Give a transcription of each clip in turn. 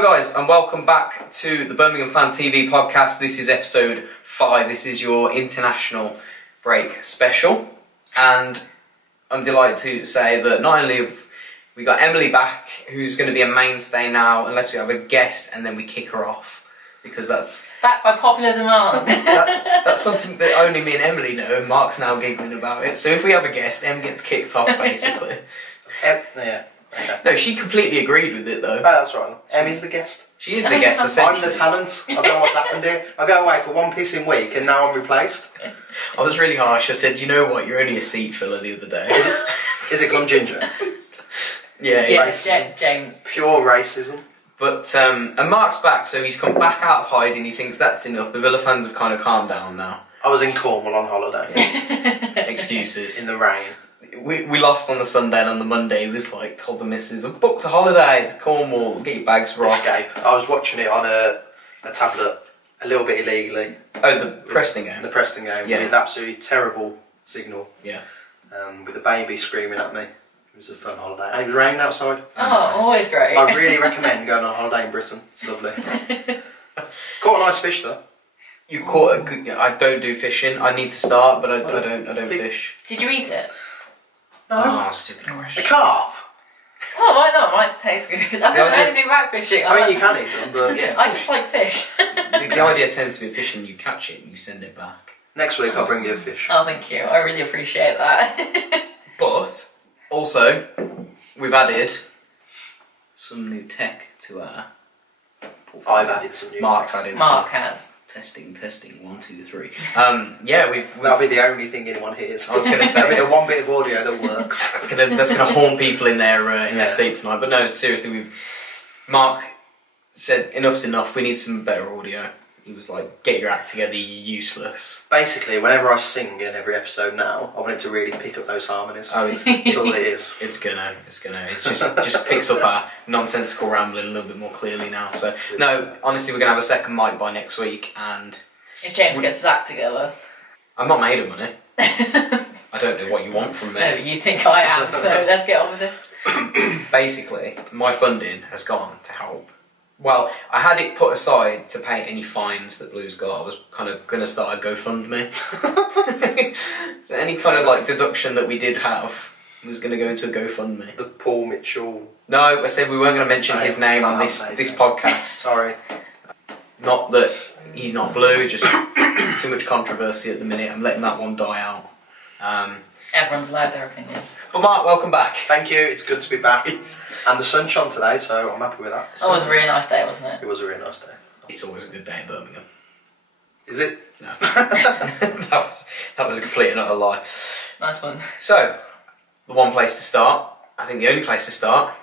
Hello guys and welcome back to the Birmingham Fan TV podcast. This is episode 5. This is your international break special, and I'm delighted to say that not only have we got Emily back, who's going to be a mainstay now unless we have a guest and then we kick her off, because that's back by popular demand. that's something that only me and Emily know, and Mark's now giggling about it. So if we have a guest, Em gets kicked off basically. Yeah. Okay. No, she completely agreed with it though. Oh, that's right. Emmy's the guest. She is the guest, essentially. I'm the talent. I don't know what's happened here. I go away for one pissing week and now I'm replaced. I was really harsh. I said, you know what, you're only a seat filler the other day. Is it because I'm ginger? Yeah, James. Pure racism. But, and Mark's back, so he's come back out of hiding. He thinks that's enough. The Villa fans have kind of calmed down now. I was in Cornwall on holiday. Excuses. In the rain. We lost on the Sunday, and on the Monday he was like, told the missus, I've booked a holiday to Cornwall, get your bags for off. Escape. I was watching it on a tablet, a little bit illegally. Oh, the Preston game? The Preston game, yeah. With absolutely terrible signal. Yeah. With the baby screaming at me. It was a fun holiday. And it was raining outside. Oh, nice. Always great. I really recommend going on holiday in Britain. It's lovely. Caught a nice fish though. You caught a good... I don't do fishing. I need to start, but I don't fish. Did you eat it? No. Oh, stupid question. A carp? Oh, why not? It might taste good. I don't know anything about fishing. I mean, you can eat them, but... Yeah, I just like fish. the idea tends to be fishing, you catch it and you send it back. Next week I'll bring you a fish. Oh, thank you. I really appreciate that. But, also, we've added some new tech to our portfolio. I've added some new Mark's tech. added Mark some. has. Testing, 1, 2, 3. Yeah, we've That'll be the only thing anyone hears. I was going to say the one bit of audio that works. that's gonna haunt people in their seat tonight. But no, seriously, Mark said enough's enough. We need some better audio. He was like, "Get your act together, you're useless." Basically, whenever I sing in every episode now, I want it to really pick up those harmonies. Oh, that's all it is. It's just picks up our nonsensical rambling a little bit more clearly now. So no, honestly, we're gonna have a second mic by next week, and if James gets his act together. I'm not made of money. I don't know what you want from me. No, you think I am, so let's get on with this. Basically, my funding has gone to help. Well, I had it put aside to pay any fines that Blues got. I was kind of going to start a GoFundMe. So any kind of like deduction that we did have was going to go into a GoFundMe. The Paul Mitchell... No, I said we weren't going to mention his name on this podcast. Sorry. Not that he's not blue, just too much controversy at the minute. I'm letting that one die out. Everyone's allowed their opinion. But Mark, welcome back. Thank you, it's good to be back. And the sun's shone today, so I'm happy with that. Oh, it was a really nice day, wasn't it? It was a really nice day. It's always a good day in Birmingham. Is it? No. that was a complete and utter lie. Nice one. So, the one place to start, I think the only place to start.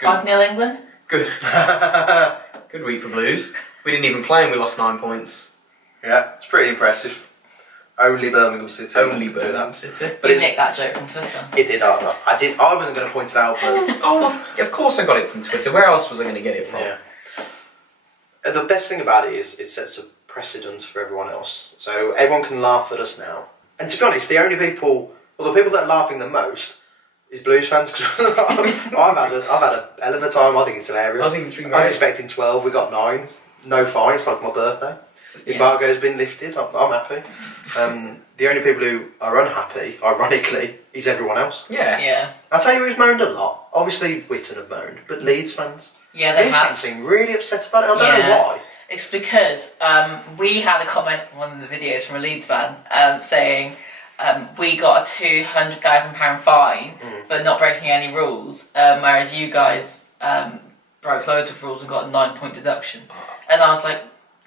5-0 England? Good. Good week for Blues. We didn't even play and we lost 9 points. Yeah, it's pretty impressive. Only Birmingham City. Only Birmingham City. But you nicked that joke from Twitter. It did, I wasn't going to point it out, but... Oh, of course I got it from Twitter. Where else was I going to get it from? Yeah. The best thing about it is it sets a precedent for everyone else. So everyone can laugh at us now. And to be honest, the only people... Well, the people that are laughing the most is Blues fans, because I've had a hell of a time. I think it's hilarious. I think it's been great. I was expecting 12, we got 9. No fine, it's like my birthday. Embargo's been lifted, I'm happy. The only people who are unhappy, ironically, is everyone else. Yeah. I'll tell you who's moaned a lot. Obviously, Witten have moaned, but Leeds fans. Yeah, they Leeds have. fans seem really upset about it. I don't know why. It's because we had a comment on one of the videos from a Leeds fan saying we got a £200,000 fine for not breaking any rules, whereas you guys broke loads of rules and got a 9-point deduction. And I was like,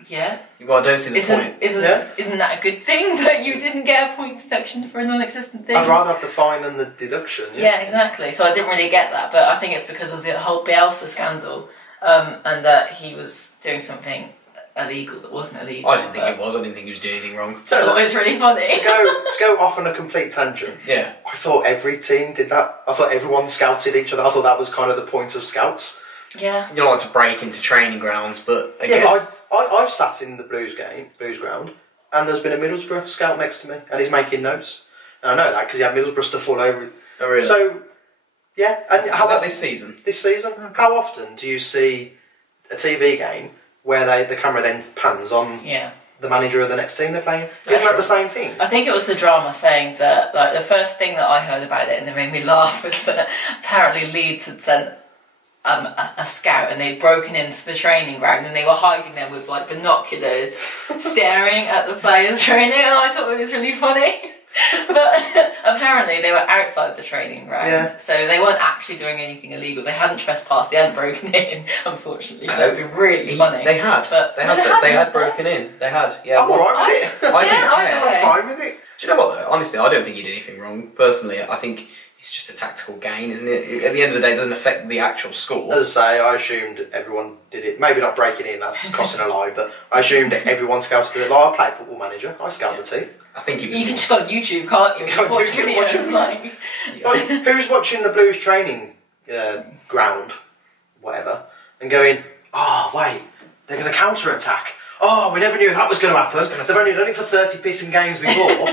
yeah. Well, I don't see the point. Isn't that a good thing that you didn't get a point deduction for a non-existent thing? I'd rather have the fine than the deduction. Yeah, exactly. So I didn't really get that, but I think it's because of the whole Bielsa scandal and that he was doing something illegal that wasn't illegal. I didn't think it was. I didn't think he was doing anything wrong. I thought it was really funny. To go off on a complete tangent. Yeah. I thought every team did that. I thought everyone scouted each other. I thought that was kind of the point of scouts. Yeah. You don't like to break into training grounds, but again... Yeah, but I've sat in the Blues ground, and there's been a Middlesbrough scout next to me, and he's making notes. And I know that because he had Middlesbrough stuff all over. Oh, really? So, Yeah, and Is how that often, this season? this season? Okay. How often do you see a TV game where the camera then pans on Yeah. the manager of the next team they're playing? That's Isn't that true. the same thing? I think it was the drama saying that, like, the first thing that I heard about it and that made me laugh was that apparently Leeds had sent a scout and they'd broken into the training ground and they were hiding there with, like, binoculars, staring at the players training, and I thought it was really funny. But apparently they were outside the training ground, so they weren't actually doing anything illegal. They hadn't trespassed, they hadn't broken in, unfortunately, so it'd be really funny. They had. But They had broken in. They had. Yeah. I'm alright with it. I didn't care. Okay. I'm fine with it. Do you know what though? Honestly, I don't think he did anything wrong. Personally, I think it's just a tactical gain, isn't it? At the end of the day, it doesn't affect the actual score. As I say, I assumed everyone did it. Maybe not breaking in, that's crossing a line, but I assumed everyone scouted it. Like, I played Football Manager, I scouted the team. I think he was You can just go on YouTube, can't you? You can Watch YouTube, videos, watch it. like... Like, who's watching the Blues training ground, whatever, and going, oh, wait, they're going to counter-attack. Oh, we never knew that was going to happen. They've only done it for 30 pissing games before.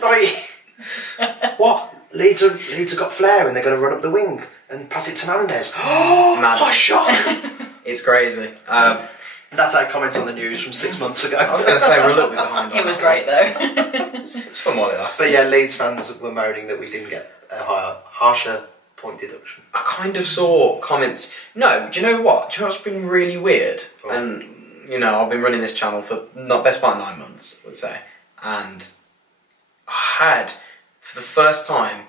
Like, what? Leeds have got flair and they're going to run up the wing and pass it to Mendes. Oh, Mad. what a shock. It's crazy. That's our comment on the news from 6 months ago. I was going to say we're a little bit behind. on It was that. great though. It's fun while it lasts. But yeah, Leeds fans were moaning that we didn't get a harsher point deduction. I kind of saw comments. No, do you know what? Do you know what's been really weird? Oh. And you know, I've been running this channel for not best part of 9 months, I would say, and I had for the first time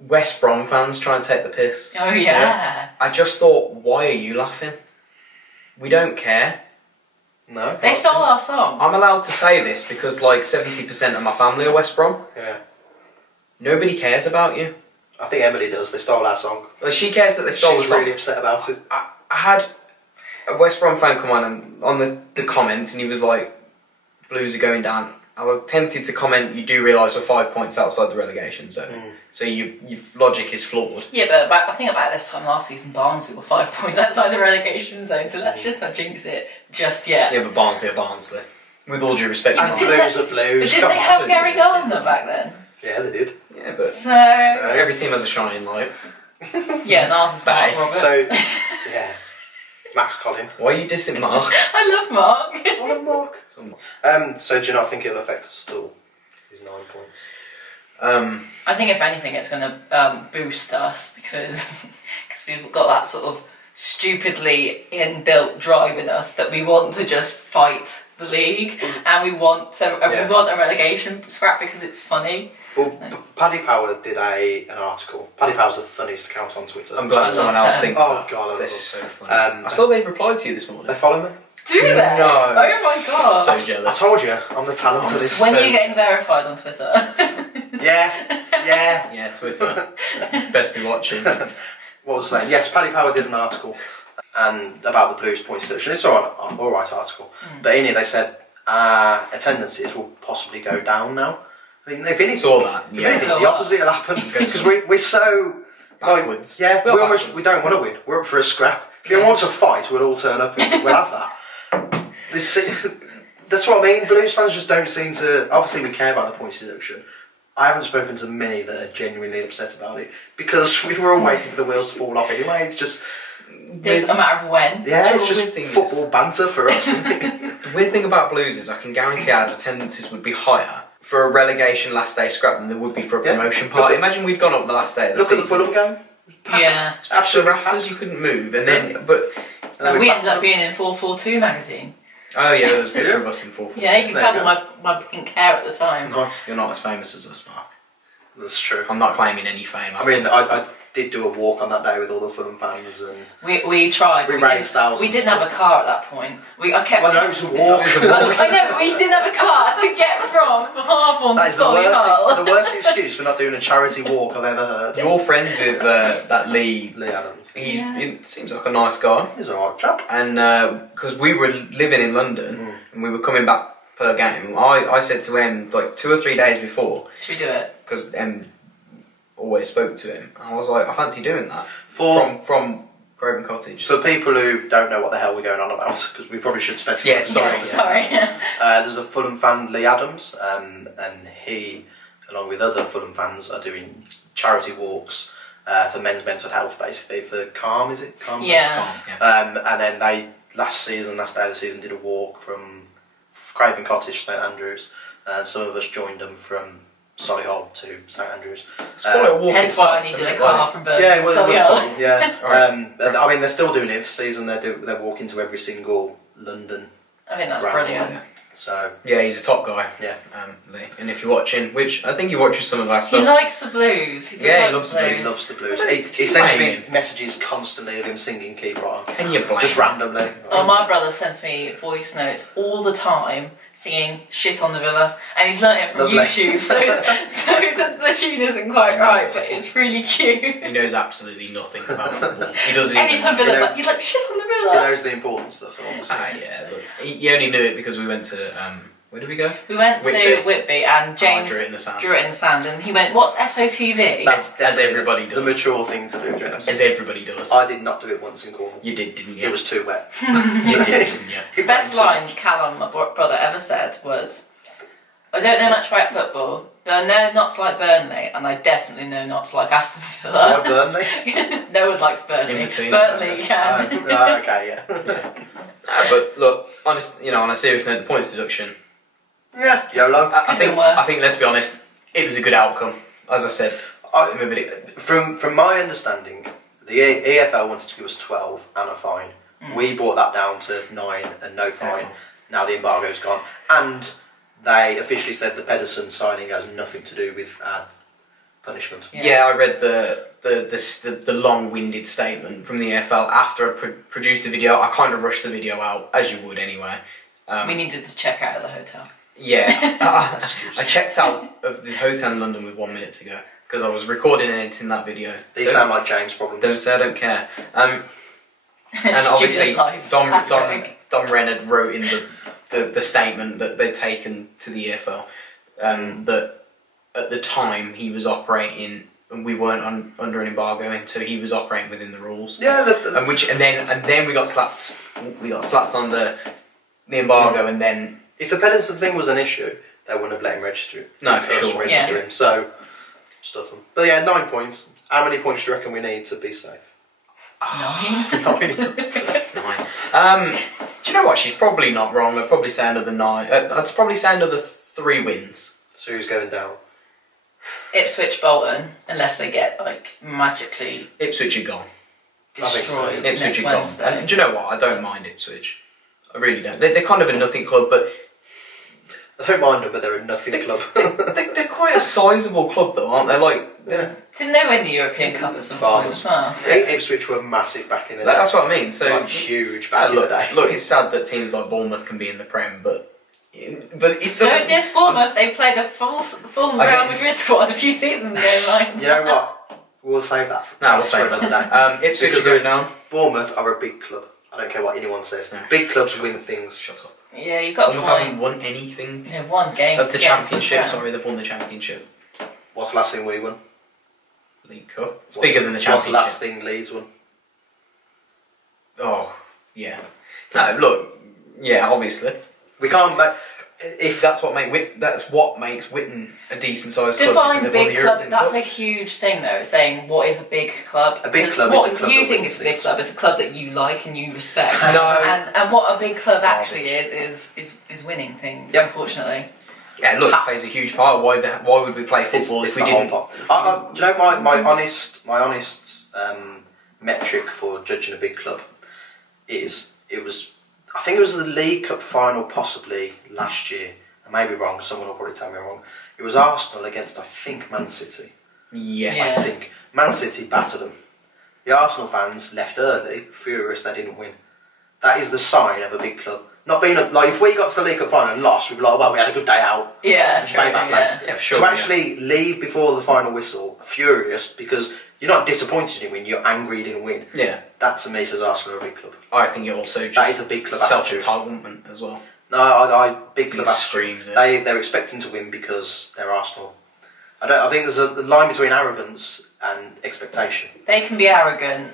West Brom fans try and take the piss. Oh yeah. I just thought, why are you laughing? We don't care. No? They stole our song. I'm allowed to say this because like 70% of my family are West Brom. Yeah. Nobody cares about you. I think Emily does. They stole our song. Like, she cares that they stole the She's song. really upset about it. I had a West Brom fan come on and on the comments and he was like, Blues are going down. I was tempted to comment, you do realise we're 5 points outside the relegation zone. So your logic is flawed. Yeah, but I think about this time last season, Barnsley were 5 points outside the relegation zone, so let's just not jinx it just yet. Yeah, but Barnsley are Barnsley. With all due respect. And to Blues are But Blues. didn't Come they on. have Gary Gardner back then? Yeah, they did. Yeah, but So... every team has a shining light. Yeah, and ours is Mark Bye. Roberts. So, yeah. Max Collin. Why are you dissing Mark? I love Mark. Oh, Mark. So do you not think it'll affect us at all? These 9 points. I think if anything it's going to boost us because we've got that sort of stupidly inbuilt drive in us that we want to just fight the league and we want we want a relegation scrap because it's funny. Well, Paddy Power did an article. Paddy Power's the funniest account on Twitter. I'm glad I someone love else them. thinks Oh, that. God, I They're love so funny. them. I saw they replied to you this morning. They follow me? Do they? No. Oh my god. So jealous. I told you, I'm the talent of this. When so- are you getting verified on Twitter? Yeah. Yeah, Twitter. Best be watching. What was I saying? Yes, Paddy Power did an article and about the Blues points deduction. It's an alright article. But in it they said attendances will possibly go down now. I mean, if anything, Saw that. if Yeah. anything, the opposite will happen because we're so Backwards. Like, yeah, We're we don't want to win. We're up for a scrap. If anyone wants a fight, we'll all turn up and we'll have that. That's what I mean. Blues fans just don't seem to. Obviously, we care about the points deduction. I haven't spoken to many that are genuinely upset about it because we were all waiting for the wheels to fall off anyway. It's just Just a matter of when. yeah, Sure, it's just weird thing football is- banter for us. The weird thing about Blues is I can guarantee our attendances would be higher for a relegation last day scrap than there would be for a Yeah. promotion party. Imagine we'd gone up the last day of the Look at the season. Fulham game. Packed. Yeah. Up to Absolutely rafters, packed. you couldn't move, and then but And then We backed ended up being in 442 magazine. oh yeah, there was a picture of us in 4-4. Yeah, you can There tell you my pink hair at the time. Nice. You're not as famous as us, Mark. That's true. I'm not claiming any fame. I mean, I did do a walk on that day with all the Fulham fans and. We tried. We but raised thousands. We didn't have a car at that point. I kept. Well, no, it was a walk. It was a walk. I know, but we didn't have a car to get from Harborne That to is the worst, Solihull. the worst excuse for not doing a charity walk I've ever heard. You're friends with that Lee. Lee Adams. He seems like a nice guy. He's alright chap. And because we were living in London and we were coming back per game, I said to him like 2 or 3 days before, Should we do it? because always spoke to him. I was like, I fancy doing that from Craven Cottage. For people who don't know what the hell we're going on about, because we probably should specify. Yeah, sorry. Yes, sorry. There's a Fulham fan, Lee Adams, and he, along with other Fulham fans, are doing charity walks for men's mental health, basically for Calm, is it? Calm? Yeah. And then they last day of the season, did a walk from Craven Cottage to St Andrews. Some of us joined them from Solihull to St Andrews. It's quite a walk. Hence why I needed a car from Birmingham. Yeah, it was Solihull. fun, yeah. Right. I mean, they're still doing it this season. They're walking to every single London. I think that's round. brilliant. Yeah. So yeah, he's a top guy. Yeah. Lee. And if you're watching, which I think he watches some of our He stuff. likes the blues. He does Yeah, he like loves the the blues. blues. he loves the blues. He sends me messages constantly of him singing Keep Right On. Can you blame Just him? randomly. Oh, my brother sends me voice notes all the time singing shit on the Villa, and he's learnt it from Lovely. YouTube, so the tune isn't quite right, but it's really cute. He knows absolutely nothing about football. He doesn't Anytime even. Villa's know- like, he's like, shit on the He Villa. knows the important stuff, obviously. Yeah, look, he only knew it because we went to where did we go? We went Whitby. to Whitby, and James drew it in the sand. drew it in the sand, and he went, what's SOTV? That's As definitely everybody the does. mature thing to do, James. As everybody does. I did not do it once in Cornwall. You did, didn't you? It was too wet. You did, didn't you? The best line Callum, my brother, ever said was, I don't know much about football, but I know not to like Burnley, and I definitely know not to like Aston Why Villa. Burnley? No one likes Burnley. In between, Burnley can. Okay, yeah. But look, honest, on a serious note, the points deduction. Yeah, YOLO. I Could've been worse. think. Let's be honest. It was a good outcome, as I said. From my understanding, the EFL wanted to give us 12 and a fine. We brought that down to 9 and no fine. Now the embargo's gone, and they officially said the Pedersen signing has nothing to do with punishment. Yeah, I read the long-winded statement from the EFL after I produced the video. I kind of rushed the video out, as you would anyway. We needed to check out of the hotel. Yeah, I checked out of the hotel in London with 1 minute to go because I was recording and editing that video. These sound like James problems. Don't say I don't care. And obviously, life. Dom Renard wrote in the statement that they'd taken to the EFL that at the time he was operating and we weren't under an embargo, and so he was operating within the rules. Yeah, and then we got slapped. We got slapped on the embargo, and then. If the Pedersen thing was an issue, they wouldn't have let him register it. No, First for sure. register him. So, stuff him. But yeah, 9 points. How many points do you reckon we need to be safe? 9. 9. Do you know what? She's probably not wrong. I'd probably say another 9. I'd probably say another 3 wins. So who's going down? Ipswich, Bolton, unless they get like magically Ipswich are gone. I think so. destroyed Ipswich next are gone. Wednesday. And do you know what? I don't mind Ipswich. I really don't. They're kind of a nothing club, but I don't mind them, but they're a nothing club. they're quite a sizable club, though, aren't they? Like, Yeah. Didn't they win the European Cup at some point as well? Ipswich were massive back in the day. that's what I mean. So Like huge back in look, the day. look, it's sad that teams like Bournemouth can be in the Prem, but it Don't doesn't. diss Bournemouth, they played a full Real Madrid squad a few seasons ago. Like. You know what? We'll save that for, No, we'll save another that. day. Ipswich Because goes down. Bournemouth are a big club. I don't care what anyone says. No. Big clubs win things. Shut up. Yeah, you've got a Bournemouth point. haven't won anything. They won games. That's the against championship. the Sorry, they've won the championship. What's the last thing we won? League Cup. It's What's bigger than the What's championship. the last thing Leeds won? Oh, yeah. No, look. Yeah, obviously. We can't make... If That's what makes Witten a decent sized club. Define because they've won big the club. European That's Cup. a huge thing, though. Saying what is a big club. A big Because club is what a club you that think wins is a big things. club. It's a club that you like and you respect. No. And what a big club actually Garbage. is winning things. Yep. Unfortunately. Yeah, look, it plays a huge part. Why would we play football it's if we the whole didn't? pot. Do you know my honest metric for judging a big club is I think it was the League Cup final possibly last year. I may be wrong. Someone will probably tell me wrong. It was Arsenal against I think Man City. Yes. I think Man City battered them. The Arsenal fans left early, furious they didn't win. That is the sign of a big club. Not being like if we got to the League Cup final and lost, we'd be like, well, we had a good day out. Yeah. Wave our flags. Yeah, for sure. To actually leave before the final whistle, furious because you're not disappointed you didn't win, you're angry you didn't win. Yeah. That to me says Arsenal are a big club. I think it also just That is a big club self-entitlement as well. No, I big club It attitude. screams it. They're expecting to win because they're Arsenal. I think there's a line between arrogance and expectation. They can be arrogant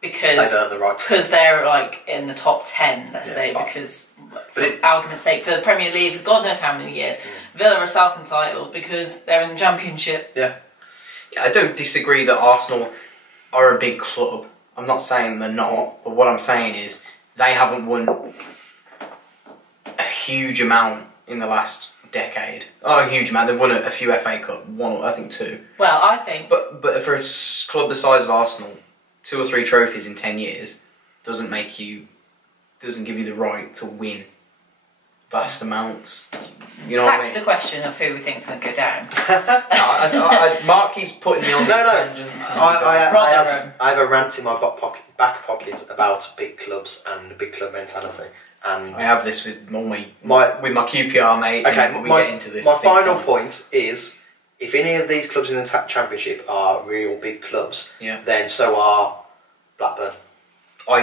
because They've earned the right to. because they're like in the top 10, let's say, because for argument's sake, for the Premier League for God knows how many years, Villa are self-entitled because they're in the Championship. Yeah. Yeah, I don't disagree that Arsenal are a big club. I'm not saying they're not, but what I'm saying is they haven't won a huge amount in the last decade. Oh, a huge amount. They've won a few FA Cup, one, I think 2. Well, I think... But for a club the size of Arsenal, 2 or 3 trophies in 10 years doesn't give you the right to win vast amounts. You know what I mean? Back to the question of who we think's going to go down. Mark keeps putting me on these tangents. I have a rant in my back pocket about big clubs and big club mentality. And I have this with my QPR mate. Okay, we get into this. My final point is, if any of these clubs in the Championship are real big clubs, then so are Blackburn. I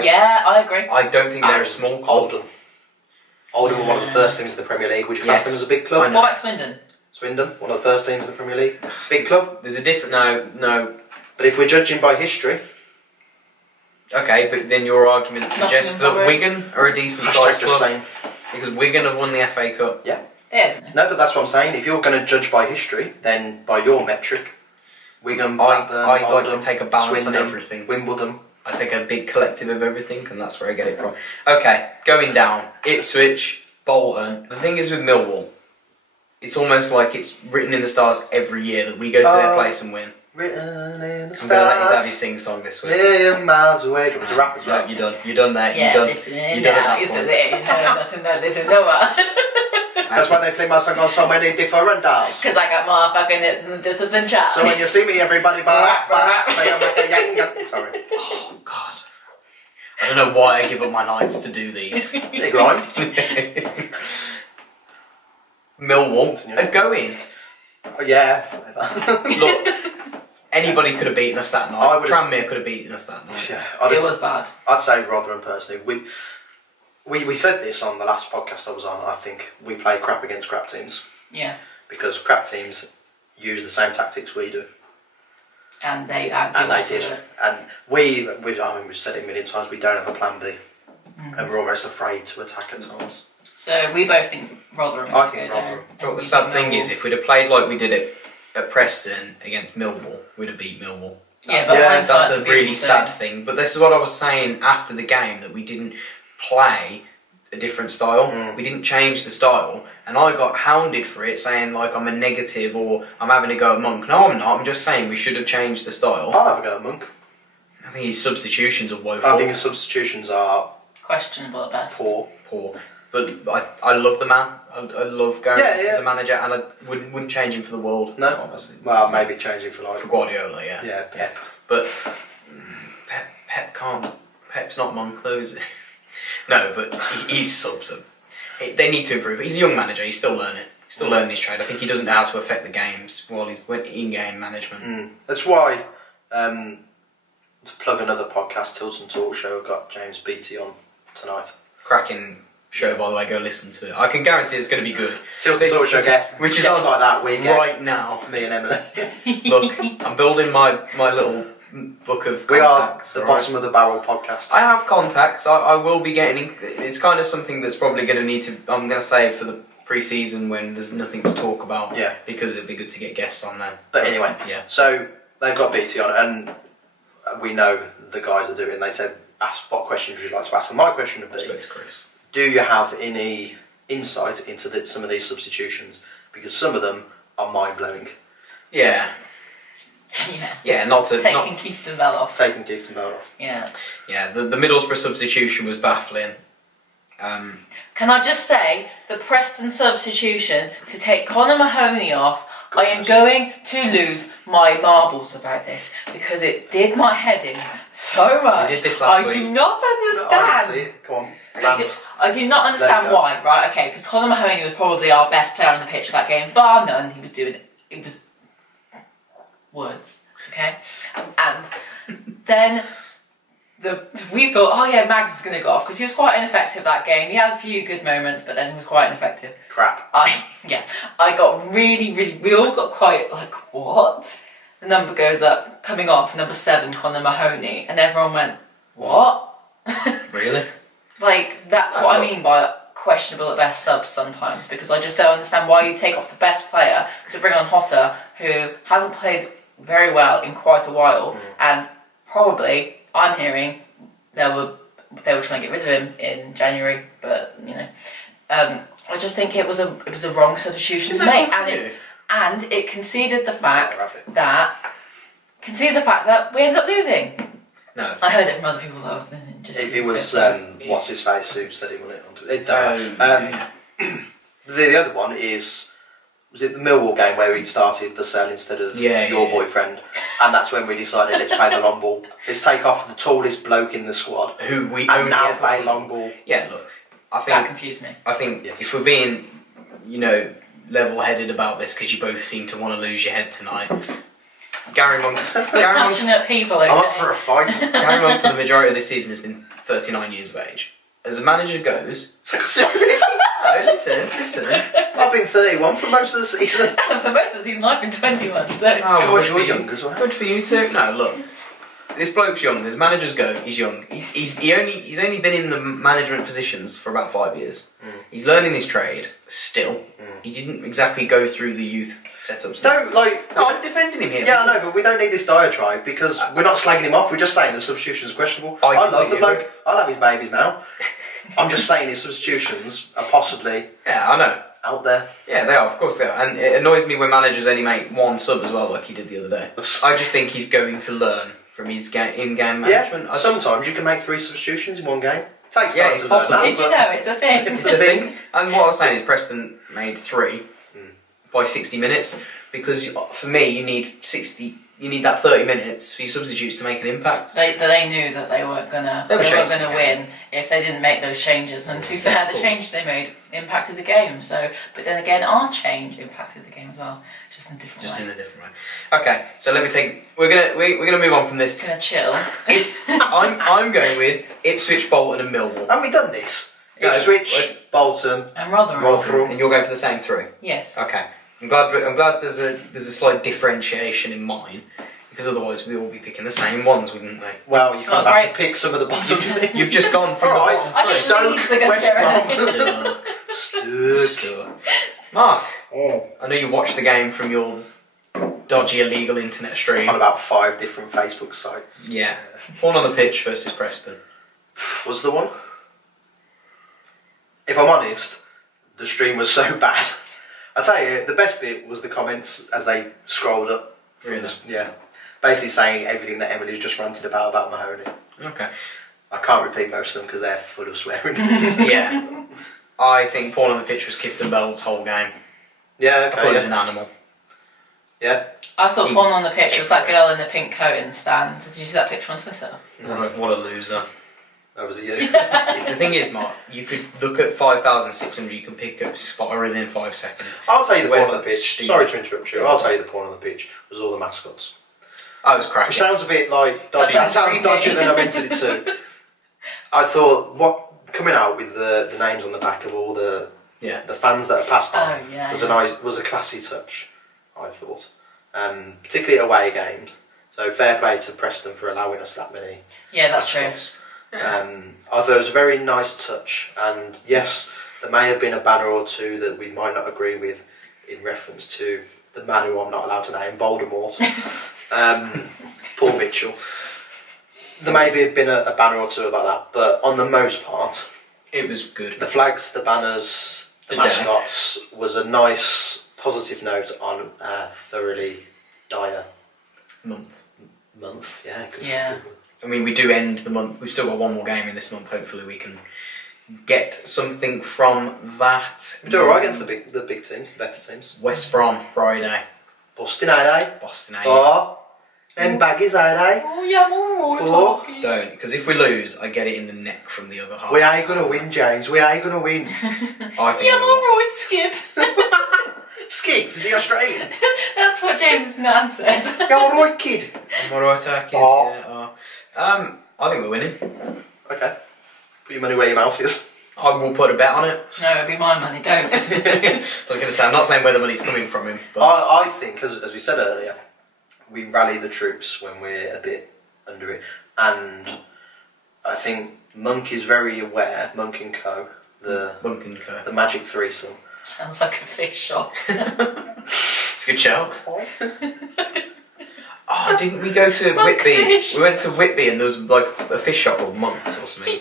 agree. I don't think they're a small club. Oldham were one of the first teams in the Premier League. Would you class them as a big club? What about Swindon? Swindon, one of the first teams in the Premier League. Big club? There's a different... No. But if we're judging by history... Okay, but then your argument suggests that Wigan are a decent sized club. Saying. Because Wigan have won the FA Cup. Yeah. Yeah. No, but that's what I'm saying. If you're going to judge by history, then by your metric, Wigan, Blackburn, I'd Oldham, like to take a balance Swindon, on everything. Wimbledon. I take a big collective of everything, and that's where I get it from. Okay, going down. Ipswich, Bolton. The thing is with Millwall, it's almost like it's written in the stars every year that we go to their place and win. Written in the stars. I'm going to let you have his sing-song this week. Million miles away. Do you want to rap as well? You're done. You're done there. Yeah, you're done. listen, You're done at that nothing there, listen, no one. That's why they play my song on so many different dials. Because I got motherfucking hits in the discipline chat. So when you see me, everybody barak, say I'm like a young. Sorry. Oh, God. I don't know why I give up my nights to do these. Big rhyme. Millwall are going. Oh, yeah. Look, anybody could have beaten us that night. Tranmere could have beaten us that night. Yeah, it was bad. I'd say Rotherham personally. We said this on the last podcast I was on. I think we play crap against crap teams. Yeah. Because crap teams use the same tactics we do. And they did. And we've said it a million times, we don't have a plan B. And we're almost afraid to attack at times. So we both think Rotherham. I think Rotherham. But the sad thing is, if we'd have played like we did it at Preston against Millwall, we'd have beat Millwall. That's the really sad thing. But this is what I was saying after the game, that we didn't play a different style. We didn't change the style, and I got hounded for it, saying like I'm a negative or I'm having a go at Monk. No, I'm not. I'm just saying we should have changed the style. I'll have a go at Monk. I think his substitutions are woeful. I think his substitutions are questionable at best. Poor. But I love the man. I love going as a manager, and I wouldn't change him for the world. No, obviously. Well, maybe change him for Guardiola. Yeah. Yeah, Pep. But Pep can't. Pep's not Monk though, is it? No, but he's subs. They need to improve. He's a young manager. He's still learning. He's still learning his trade. I think he doesn't know how to affect the games while he's in-game management. That's why, to plug another podcast, Tilton Talk Show, got James Beattie on tonight. Cracking show, by the way. Go listen to it. I can guarantee it's going to be good. Tilton Talk Show, which is on like that. We get right now. Me and Emily. Look, I'm building my little book of contacts. We are the bottom of the barrel podcast. I have contacts. I will be getting. It's kind of something that's probably going to need to. I'm going to save for the pre-season when there's nothing to talk about. Yeah. Because it'd be good to get guests on then. But anyway, yeah. So they've got BT on, and we know the guys are doing. They said, "Ask what questions would you like to ask?" And my question would be, Chris, do you have any insight into some of these substitutions? Because some of them are mind blowing. Yeah. Yeah, taking Keith Bell off. Yeah. Yeah, the Middlesbrough substitution was baffling. Can I just say, the Preston substitution to take Conor Mahoney off, I am going to lose my marbles about this, because it did my head in so much. We did this last week. I do not understand. Come on. I do not understand why, right? Okay, because Conor Mahoney was probably our best player on the pitch that game, bar none. He was doing it was words, okay? And then we thought, oh yeah, Mags is going to go off, because he was quite ineffective that game. He had a few good moments, but then he was quite ineffective. Crap. I got really, we all got quite like, what? The number goes up, coming off, number 7, Conor Mahoney, and everyone went, what? Really? Like, that's what I mean by questionable at best subs sometimes, because I just don't understand why you take off the best player to bring on Hotter, who hasn't played very well in quite a while, and probably I'm hearing they were trying to get rid of him in January, but you know, I just think it was a wrong substitution to make, and it conceded the fact that we ended up losing. No, I heard it from other people though. It was what's his face who said he won it. The other one was it the Millwall game where he started Vassell instead of your boyfriend, and that's when we decided let's play the long ball. Let's take off the tallest bloke in the squad, who we and now play long ball. Yeah, look, I think that confused me. I think if we're being, you know, level-headed about this, because you both seem to want to lose your head tonight. Gary Monk's passionate people. I'm up for a fight. Gary Monk for the majority of this season has been 39 years of age. As a manager goes, no, listen. I've been 31 for most of the season. For most of the season, I've been 21. So. Oh, God, you're young as well. Good for you too. No, look, this bloke's young. As managers go, he's young. He's only been in the management positions for about 5 years. He's learning his trade still. He didn't exactly go through the youth setups. No, I'm defending him here. Yeah, I know, but we don't need this diatribe because we're not slagging him off. We're just saying the substitution's questionable. I love the bloke. I love his babies now. I'm just saying his substitutions are possibly I know. out there. Yeah, they are, of course they are. And it annoys me when managers only make one sub as well, like he did the other day. I just think he's going to learn from his in-game management. Yeah, sometimes you can make 3 substitutions in one game. It takes time it's possible. Did you know it's a thing? It's a thing. And what I was saying is Preston made 3 by 60 minutes, because for me you need that 30 minutes for your substitutes to make an impact. They knew that they weren't gonna win if they didn't make those changes. And to be fair, the changes they made impacted the game. So, but then again, our change impacted the game as well, just in a different way. In a different way. Okay, so let me take. We're gonna move on from this. Gonna chill. I'm going with Ipswich, Bolton, and Millwall. Haven't we done this? Ipswich, Bolton, and Rotherham. And you're going for the same 3. Yes. Okay. I'm glad there's a slight differentiation in mine, because otherwise we'd all be picking the same ones, wouldn't we? Well, you kind of have to pick some of the bottom teams. You've just gone from the bottom 3. Stoke, West Brom, Stoke. Mark, I know you watched the game from your dodgy illegal internet stream. On about 5 different Facebook sites. Yeah. Porn on the Pitch versus Preston. Was the one? If I'm honest, the stream was so bad. I tell you, the best bit was the comments as they scrolled up. Really? Basically saying everything that Emily's just ranted about Mahoney. Okay. I can't repeat most of them because they're full of swearing. Yeah. I think Porn on the Pitch was Kifton Beld's whole game. Yeah, okay. I thought he was an animal. Yeah. I thought Porn on the Pitch was that girl in the pink coat in the stand. Did you see that picture on Twitter? What a loser. That was a you. The thing is, Mark, you could look at 5,600, you can pick up Spotter within 5 seconds. I'll tell you the Where's porn on the that pitch. stupid- Sorry to interrupt you. I'll tell you the porn on the pitch was all the mascots. I was cracking. Which sounds a bit like dodgy. That sounds dodgier than I meant it to. I thought coming out with the names on the back of all the fans that have passed on was a classy touch. I thought, particularly at away games. So fair play to Preston for allowing us that many. Yeah, that's mascots. true. I thought it was a very nice touch, and yes, there may have been a banner or two that we might not agree with in reference to the man who I'm not allowed to name, Voldemort, Paul Mitchell. There may have been a banner or two about that, but on the most part, it was good. The flags, the banners, the mascots was a nice positive note on a thoroughly dire month. Yeah. Yeah. I mean, we do end the month. We've still got one more game in this month. Hopefully, we can get something from that. We do alright against the big teams, the better teams. West Brom Friday. Boston, are they? Boston, Oh, them baggies, are they? Oh yeah, more Don't, because if we lose, I get it in the neck from the other half. We ain't gonna win, James. We ain't gonna win. I think yeah, alright, Skip. Skip, is he Australian? That's what James's nan says. Go alright, kid. I'm alright, kid. Oh. Yeah, I think we're winning. Okay. Put your money where your mouth is. I will put a bet on it. No, it'll be my money, don't. I was going to say, I'm not saying where the money's coming from him. But I think, as we said earlier, we rally the troops when we're a bit under it. And I think Monk is very aware, Monk and Co, the magic threesome. Sounds like a fish shop. It's a good shout. Didn't we go to Whitby? Monkfish. We went to Whitby and there was like a fish shop called Monks or something.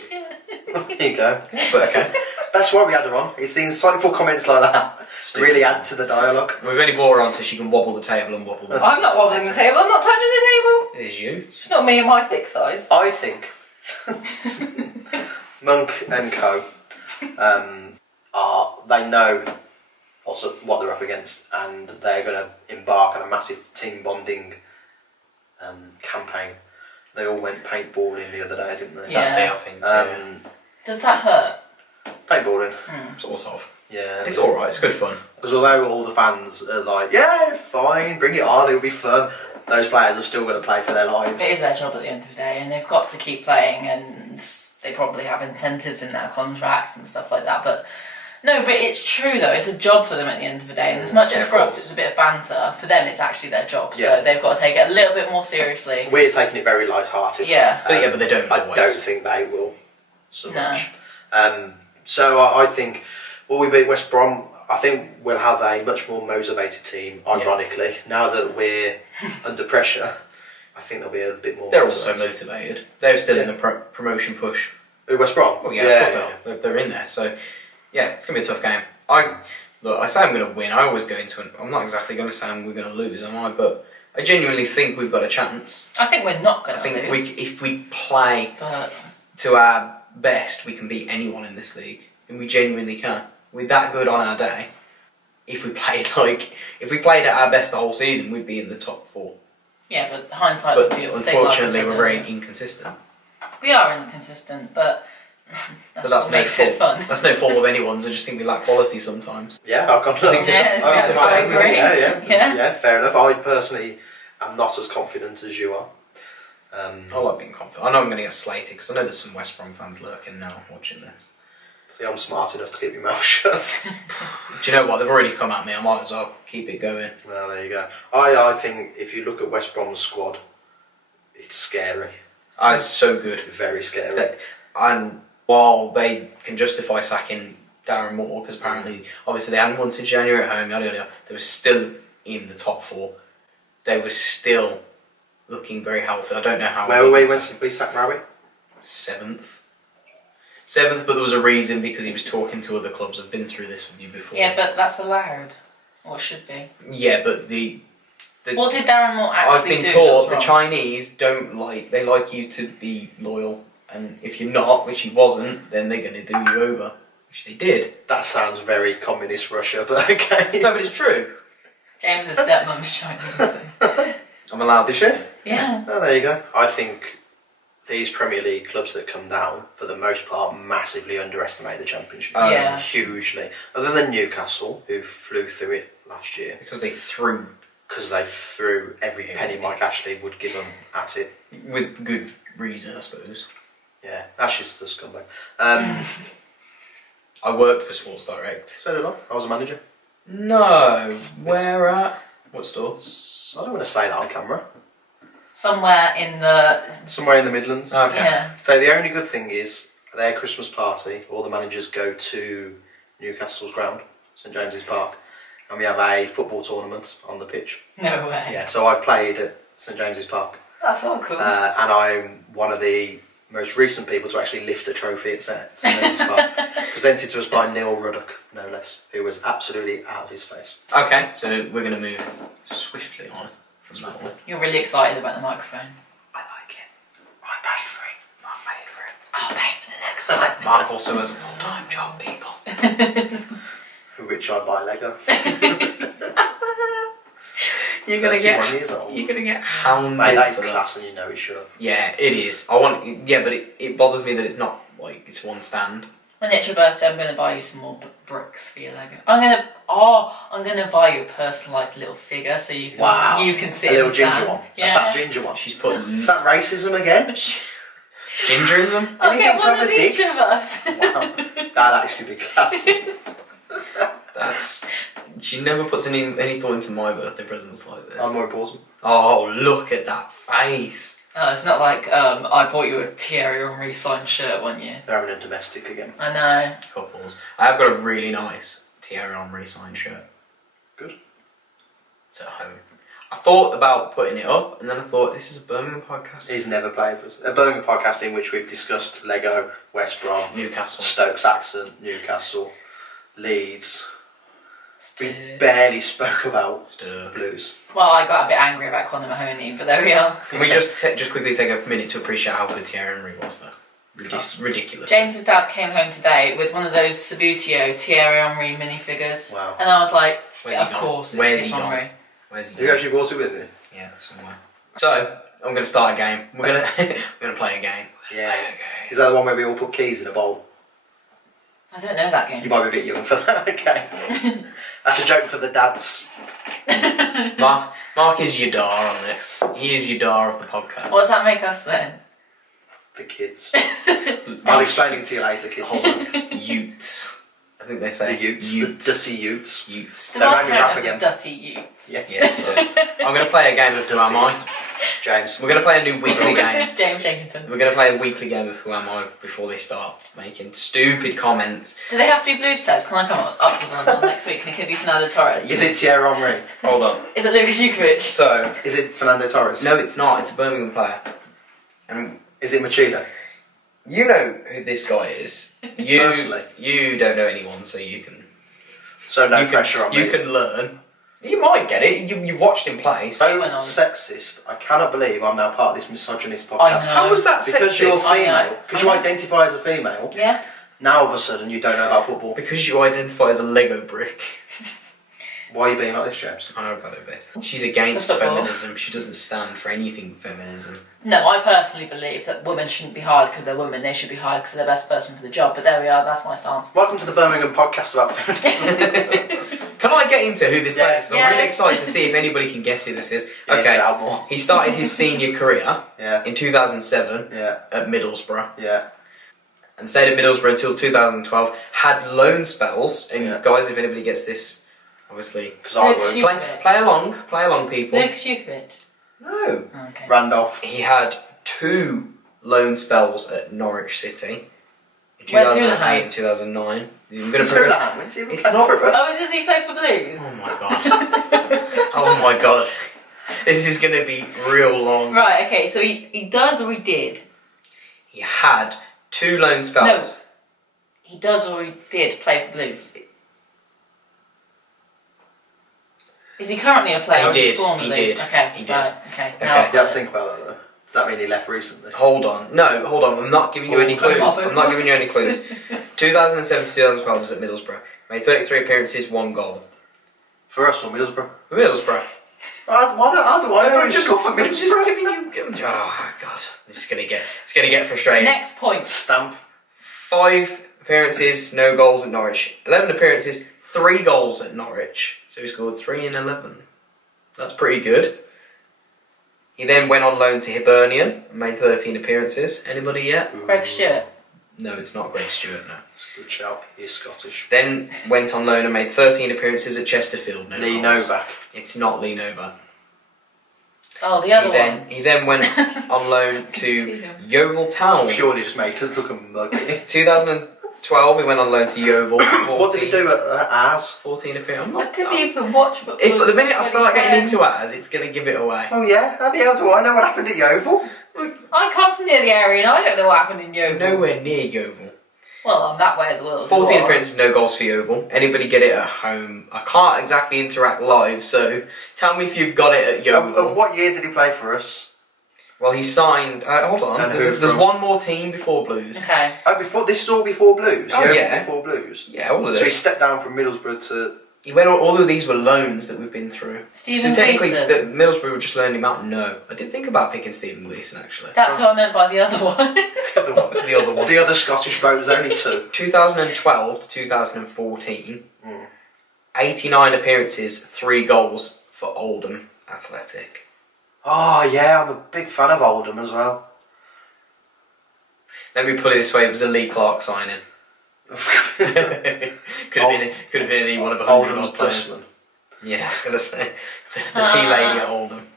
There you go. But okay. That's why we had her on. It's the insightful comments like that really add to the dialogue. We've only brought her on so she can wobble the table and wobble the... I'm not wobbling the table. I'm not touching the table. It is you. It's not me and my thick thighs. I think Monk and Co. They know what they're up against, and they're going to embark on a massive team bonding campaign. They all went paintballing the other day, didn't they? Saturday, I think. Does that hurt? Paintballing. Sort of. Yeah. It's alright, it's good fun. Because although all the fans are like, yeah, fine, bring it on, it'll be fun, those players are still going to play for their lives. It is their job at the end of the day, and they've got to keep playing, and they probably have incentives in their contracts and stuff like that. But no, but it's true though. It's a job for them at the end of the day, and as much as for us it's a bit of banter, for them it's actually their job. So they've got to take it a little bit more seriously. We're taking it very light-hearted. Yeah, but they don't. I don't think they will so much. So I think, will we beat West Brom? I think we'll have a much more motivated team, ironically. Now that we're under pressure, I think they'll be a bit more They're motivated. also motivated. They're still in the promotion push. Who, West Brom? Well, yeah, of course they're in there. So, yeah, it's going to be a tough game. I say I'm going to win. I always go into it. I'm not exactly going to say we're going to lose, am I? But I genuinely think we've got a chance. I think we're not going to lose. I think if we play to our best, we can beat anyone in this league. And we genuinely can. We're that good on our day. If we played at our best the whole season, we'd be in the top 4. Yeah, but hindsight's a beautiful thing. Unfortunately, we're very inconsistent. We are inconsistent, but that's what makes it fun. That's no fault of anyone's. I just think we lack quality sometimes. Yeah, I've got I agree. Yeah, fair enough. I personally am not as confident as you are. I like being confident. I know I'm going to get slated because I know there's some West Brom fans lurking now watching this. See, I'm smart enough to keep my mouth shut. Do you know what? They've already come at me. I might as well keep it going. Well, there you go. I think if you look at West Brom's squad, it's scary. It's so good. Very scary. And while they can justify sacking Darren Moore, because apparently, obviously they hadn't won since January at home, yada yada, they were still in the top 4. They were still looking very healthy. I don't know how. Where were we when we sacked Rowie? 7th. 7th, but there was a reason because he was talking to other clubs. I've been through this with you before. Yeah, but that's allowed. Or should be. Yeah, but what did Darren Moore actually do? I've been taught the Chinese don't like... They like you to be loyal. And if you're not, which he wasn't, then they're going to do you over. Which they did. That sounds very communist Russia, but okay. No, but it's true. James's stepmom's Chinese. I'm allowed to say. Yeah. Oh, there you go. I think these Premier League clubs that come down, for the most part, massively underestimate the Championship. Yeah. Hugely. Other than Newcastle, who flew through it last year. Because they threw every penny Mike Ashley would give them at it. With good reason, I suppose. Yeah, Ashley's the scumbag. I worked for Sports Direct. So did I. I was a manager. No. Where at? What store? I don't want to say that on camera. Somewhere in the Midlands. Okay. Yeah. So the only good thing is, their Christmas party, all the managers go to Newcastle's ground, St James's Park, and we have a football tournament on the pitch. No way. Yeah, so I've played at St James's Park. That's all cool. And I'm one of the most recent people to actually lift a trophy at St James's Park. Presented to us by Neil Ruddock, no less, who was absolutely out of his face. Okay, so we're going to move swiftly on from that one. You're really excited about the microphone. I like it. I paid for it. I paid for it. I'll pay for the next one. Mark also has a full-time job, people. Which I buy Lego. You're gonna get. years old. You're gonna get hounded. Mate, that is for class, and you know it should. Yeah, it is. I want. Yeah, but it bothers me that it's not like it's one stand. When it's your birthday, I'm going to buy you some more bricks for your Lego. I'm going to buy you a personalised little figure so you can you can sit a little and ginger stand. one. Yeah. A fat ginger one. She's putting. Is that racism again? Gingerism? I'll Anything get to one have of a each dig? of us. Wow, that'd actually be class. That's. She never puts any thought into my birthday presents like this. I'm more important. Oh, look at that face. It's not like I bought you a Thierry Henry signed shirt one year. They're having a domestic again. I know. Couples. I have got a really nice Thierry Henry signed shirt. Good. It's at home. I thought about putting it up, and then I thought, this is a Birmingham podcast. He's never played for us. A Birmingham podcast in which we've discussed Lego, West Brom, Newcastle, Stoke Saxon, Newcastle, Leeds. We barely spoke about Blues. Well, I got a bit angry about Conor Mahoney, but there we are. Can we just quickly take a minute to appreciate how good Thierry Henry was, though? Ridiculous. James's dad came home today with one of those Sabutio Thierry Henry minifigures. Wow. And I was like, Where's of he gone? course, Where's it's he gone? Henry. Where's he You gone? actually brought it with you? Yeah, somewhere. So, I'm going to start a game. We're going to play a game. Yeah. Is that the one where we all put keys in a bowl? I don't know that game. You might be a bit young for that, okay. That's a joke for the dads. Mark is your dar on this. He is your dar of the podcast. What does that make us then? The kids. I'll explain it to you later, kids. Hold on. Utes. I think they say The Utes. The dirty Utes. Utes. Do Don't I make me count rap as again. a dirty Utes? Yes. Yes, you do. I'm going to play a game of Who Am I? James. We're going to play a new weekly game. James Jenkinson. We're going to play a weekly game of Who Am I before they start making stupid comments. Do they have to be Blues players? Can I come up with one next week? And it can be Fernando Torres. Is it Thierry Henry? Hold on. Is it Lucas Jukovic? So, Is it Fernando Torres? no, it's not. It's a Birmingham player. And Is it Machida? you know who this guy is. Personally. You don't know anyone, so you can. So no you pressure can, on me. You can learn. You might get it. You watched him play. So He went on. Sexist. I cannot believe I'm now part of this misogynist I podcast. know. how was that Because sexist? you're I know. female, because you I know. identify as a female, Yeah. now all of a sudden you don't know about football. Because you identify as a Lego brick. Why are you being like this, James? I've got it, babe. She's against First of all- feminism. She doesn't stand for anything feminism. No, I personally believe that women shouldn't be hired because they're women. They should be hired because they're the best person for the job. But there we are. That's my stance. Welcome to the Birmingham podcast about feminism. Can I get into who this player is? 'Cause I'm really Yes. excited to see if anybody can guess who this is. Yeah, Okay. say out more. He started his senior career Yeah, in 2007 yeah, at Middlesbrough yeah. and stayed at Middlesbrough until 2012. Had loan spells. And Yeah. guys, if anybody gets this, obviously Because I Lucas would. Jukovic. play along, people. Lucas Jukovic. No. Okay. Randolph. He had 2 loan spells at Norwich City in Where's 2008 Houlihan? and 2009. I'm gonna It's progress. not It's not- for us. Oh, does he play for Blues? Oh my god. Oh my god. This is gonna be real long. Right. Okay. So he does or he did. He had 2 loan spells. He does or he did play for Blues. Is he currently a player? He or is did, formerly? he did, Okay. he did. Right, okay. Okay. Now I've You got have to it. think about that though. Does that mean he left recently? Hold on. No, hold on. I'm not giving you any clues. I'm not giving you any clues. 2007 to 2012 was at Middlesbrough. Made 33 appearances, 1 goal. For us or Middlesbrough? For Middlesbrough. How do I know he's scored for I'm just Middlesbrough? giving you. Oh god, this is gonna get frustrating. Next point. Stamp. 5 appearances, no goals at Norwich. 11 appearances, 3 goals at Norwich. So he scored 3 in 11. That's pretty good. He then went on loan to Hibernian and made 13 appearances. Anybody yet? Greg Stewart. No, it's not Greg Stewart, no. Good shout. He's Scottish. Then went on loan and made 13 appearances at Chesterfield. No Lee goals. Novak. It's not Lee Novak. Oh, the other one. He then went on loan see to him. Yeovil Town. Purely just make us look muggy. 2012, he went on loan to Yeovil. 14, What did he do at ours? 14 appearances. I didn't even watch football. If the minute I start getting 2010. into ours, it's going to give it away. Oh yeah? How the hell do I know what happened at Yeovil? I come from near the area and I don't know what happened in Yeovil. Nowhere near Yeovil. Well, I'm that way of the world. 14 You are. appearances, no goals for Yeovil. Anybody get it at home? I can't exactly interact live, so tell me if you've got it at Yeovil. What year did he play for us? Well, he signed. Hold on. And who There's from? one more team before Blues. Okay. Oh, before this is all before Blues. Oh, Yeovil yeah. before Blues. Yeah, all of So he this. stepped down from Middlesbrough to. He went on, all of these were loans that we've been through. Stephen so technically, Gleeson. Middlesbrough would just loan him out. No, I did think about picking Stephen Gleeson actually. That's what I meant by the other one. The other one. The other one. The other Scottish bloke. There's only 2. 2012 to 2014, 89 appearances, 3 goals for Oldham Athletic. Oh yeah, I'm a big fan of Oldham as well. Let me put it this way: it was a Lee Clark signing. could have been any one of 100 Oldham's odd players. dustman. Yeah, I was gonna say the tea lady at Oldham.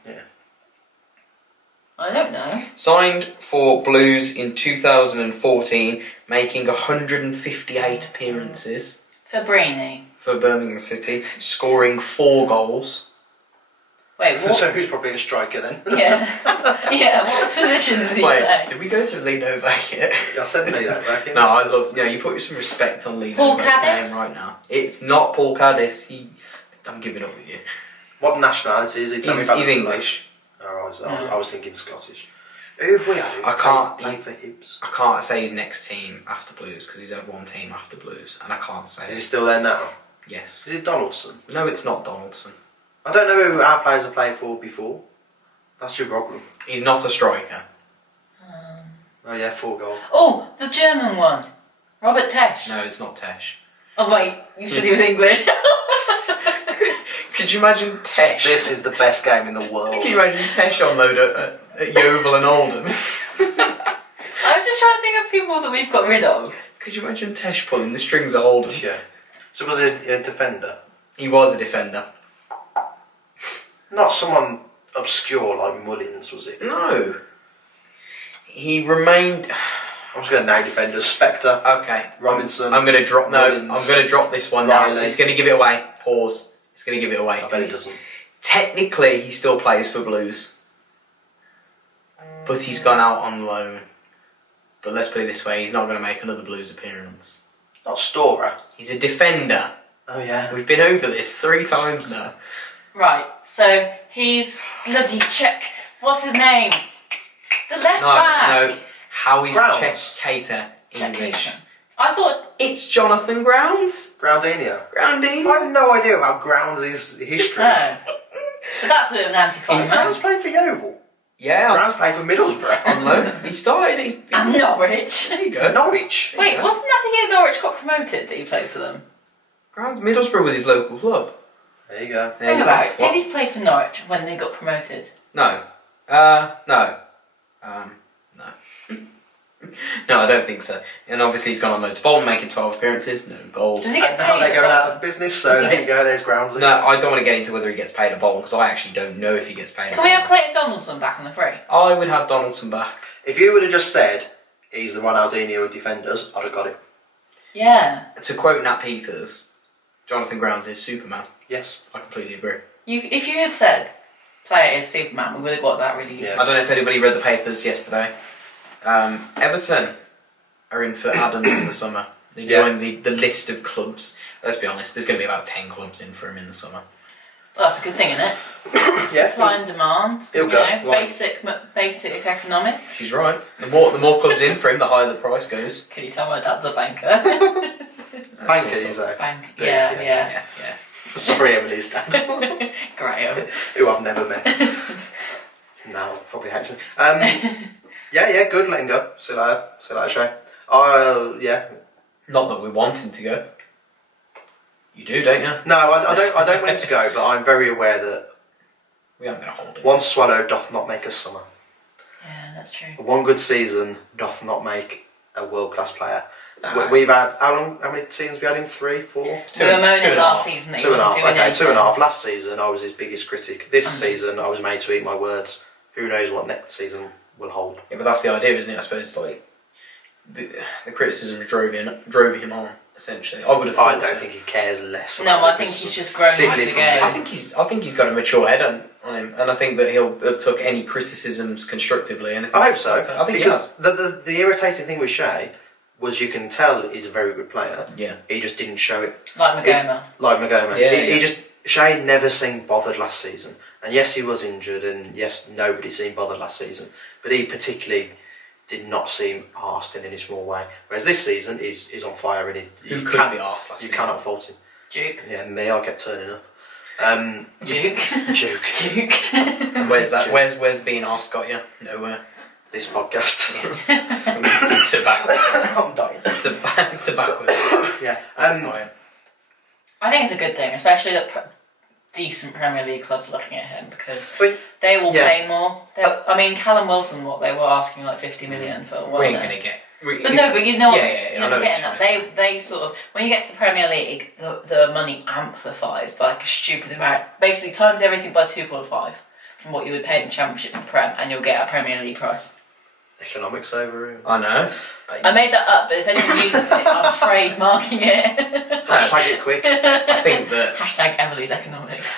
I don't know. Signed for Blues in 2014, making 158 appearances Fabrini. for Birmingham City, scoring 4 goals. Wait, what? So he's probably a striker then. Yeah. Yeah, what position does he Wait, play? did we go through Lee Novak yet? I said Lee Novak. No, I love. Yeah, you put some respect on Lee Paul Novak's Caddis? name right now. It's not Paul Caddis. I'm giving up with you. What nationality is he? Tell me about He's the English. Oh, I was thinking Scottish. Who have we had? I can't- Play for Hibs. I can't say his next team after Blues because he's had one team after Blues, and I can't say. Is he still there now? Yes. Is it Donaldson? No, it's not Donaldson. I don't know who our players have played for before. That's your problem. He's not a striker. Oh yeah, 4 goals. Oh, the German one. Robert Tesch. No, it's not Tesh. Oh wait, you said he was English. Could you imagine Tesh? This is the best game in the world. Could you imagine Tesh on load at Yeovil and Oldham? I was just trying to think of people that we've got rid of. Could you imagine Tesh pulling the strings at Oldham? Yeah. So was he a defender? He was a defender. Not someone obscure like Mullins, was it? No. He remained. I'm just going to name defenders. Spectre. Okay. Robinson. I'm going to drop. No, Mullins, I'm going to drop this one now. Riley. It's going to give it away. Pause. It's going to give it away. I bet he doesn't. Technically, he still plays for Blues, but he's gone out on loan. But let's put it this way: he's not going to make another Blues appearance. Not Storer. He's a defender. Oh yeah. We've been over this 3 times now. Right, so he's bloody Czech. What's his name? The left No, back. no. Howie's Grounds. Czech Cater Czech English. Cater. I thought. It's Jonathan Grounds. Groundinho. Groundine. I have no idea about Grounds' history. No. But that's a bit of an anticlimax. Grounds played for Yeovil. Yeah, Grounds played for Middlesbrough. on loan. He started. And Norwich. There you go. Norwich. Wait, wasn't that the year Norwich got promoted that he played for them? Grounds. Middlesbrough was his local club. There you go. There Think you about go. it. What? Did he play for Norwich when they got promoted? No. No. No. No, I don't think so. And obviously he's gone on loan to Bolton, making 12 appearances, no goals. Does he get And now paid? they're going out of business, so Does he there you go, there's Grounds. No, I don't want to get into whether he gets paid at Bolton because I actually don't know if he gets paid. Can we have Clayton Donaldson back on the free? I would have Donaldson back. If you would have just said, he's the Ronaldinho of defenders, I'd have got it. Yeah. To quote Nat Peters, Jonathan Grounds is Superman. Yes. I completely agree. If you had said player is Superman, we would have got that really easy. Yeah. I don't know if anybody read the papers yesterday. Everton are in for Adams in the summer. They joined the list of clubs. Let's be honest, there's going to be about 10 clubs in for him in the summer. Well, that's a good thing, isn't it? Yeah. Supply and demand. He'll you go, know, like- basic economics. She's right. The more clubs in for him, the higher the price goes. Can you tell my dad's a banker? Banker, you say? Bank. Yeah, Yeah. Sorry, Emily's dad, Graham. who I've never met. No, probably hates me. Yeah, good, let him go. See you later, Shay. Yeah. Not that we want him to go. You do, don't you? No, I don't want him to go, but I'm very aware that We aren't going to hold him. one swallow doth not make a summer. Yeah, that's true. One good season doth not make a world-class player. No. We've had, how many seasons we had him? 3, 4? We were Two and moaning a last half. season that he 2.5, wasn't doing okay, anything. 2.5. Last season I was his biggest critic. This season I was made to eat my words. Who knows what next season will hold. Yeah, but that's the idea, isn't it? I suppose like the criticism drove him on. Essentially, I would have. I thought don't so. think he cares less. No, about I think this he's stuff. just grown into Particularly the from game. I think he's got a mature head on him, and I think that he'll have took any criticisms constructively. And I hope so. I think because the irritating thing with Shay was you can tell he's a very good player. Yeah. He just didn't show it. Like Magoma. Like Magoma. Yeah, He yeah. just Shay never seemed bothered last season. And yes, he was injured, and yes, nobody seemed bothered last season. But he particularly did not seem arsed in any small way. Whereas this season, he's on fire, and Who could be arsed last you season? cannot fault him. Duke. Yeah, me, I kept turning up. Duke. Duke. Duke. And where's that? Where's being asked got you? Nowhere. This podcast. It's a backwards. I'm dying. It's a backwards. Yeah. I think it's a good thing, especially that decent Premier League clubs looking at him because But they will yeah. pay more. I mean, Callum Wilson, what they were asking like 50 million for. We ain't gonna get. But no, but you know, Yeah, you're I know not what getting you're that. trying to They sort of when you get to the Premier League, the money amplifies by like a stupid amount. Basically, times everything by 2.5 from what you would pay in Championship and Prem, and you'll get a Premier League price. economics over here. I know. I made that up, but if anyone uses it, I'm trademarking it. Hashtag it quick. I think that Hashtag Emily's economics.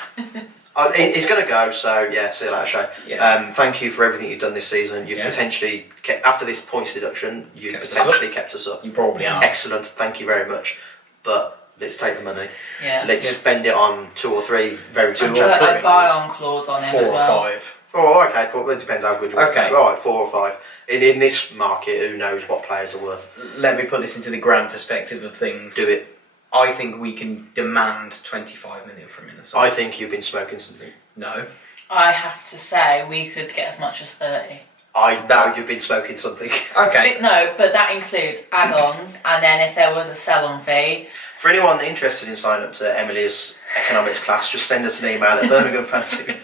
It's going to go, so yeah, see you later, Shay. Yeah. Thank you for everything you've done this season. You've potentially, after this points deduction, you've potentially kept us up. You probably have. Excellent, thank you very much. But let's take the money. Yeah. Let's spend it on 2 or 3 very good Put a buy-on clause on him 4 as well. or 5. Oh, okay, it depends how good you are. Okay. Alright, 4 or 5. In this market, who knows what players are worth? Let me put this into the grand perspective of things. Do it. I think we can demand 25 million from Minnesota. I think you've been smoking something. No. I have to say, we could get as much as 30. I know you've been smoking something. Okay. No, but that includes add-ons, and then if there was a sell-on fee. For anyone interested in signing up to Emily's economics class, just send us an email at Birmingham Fan TV.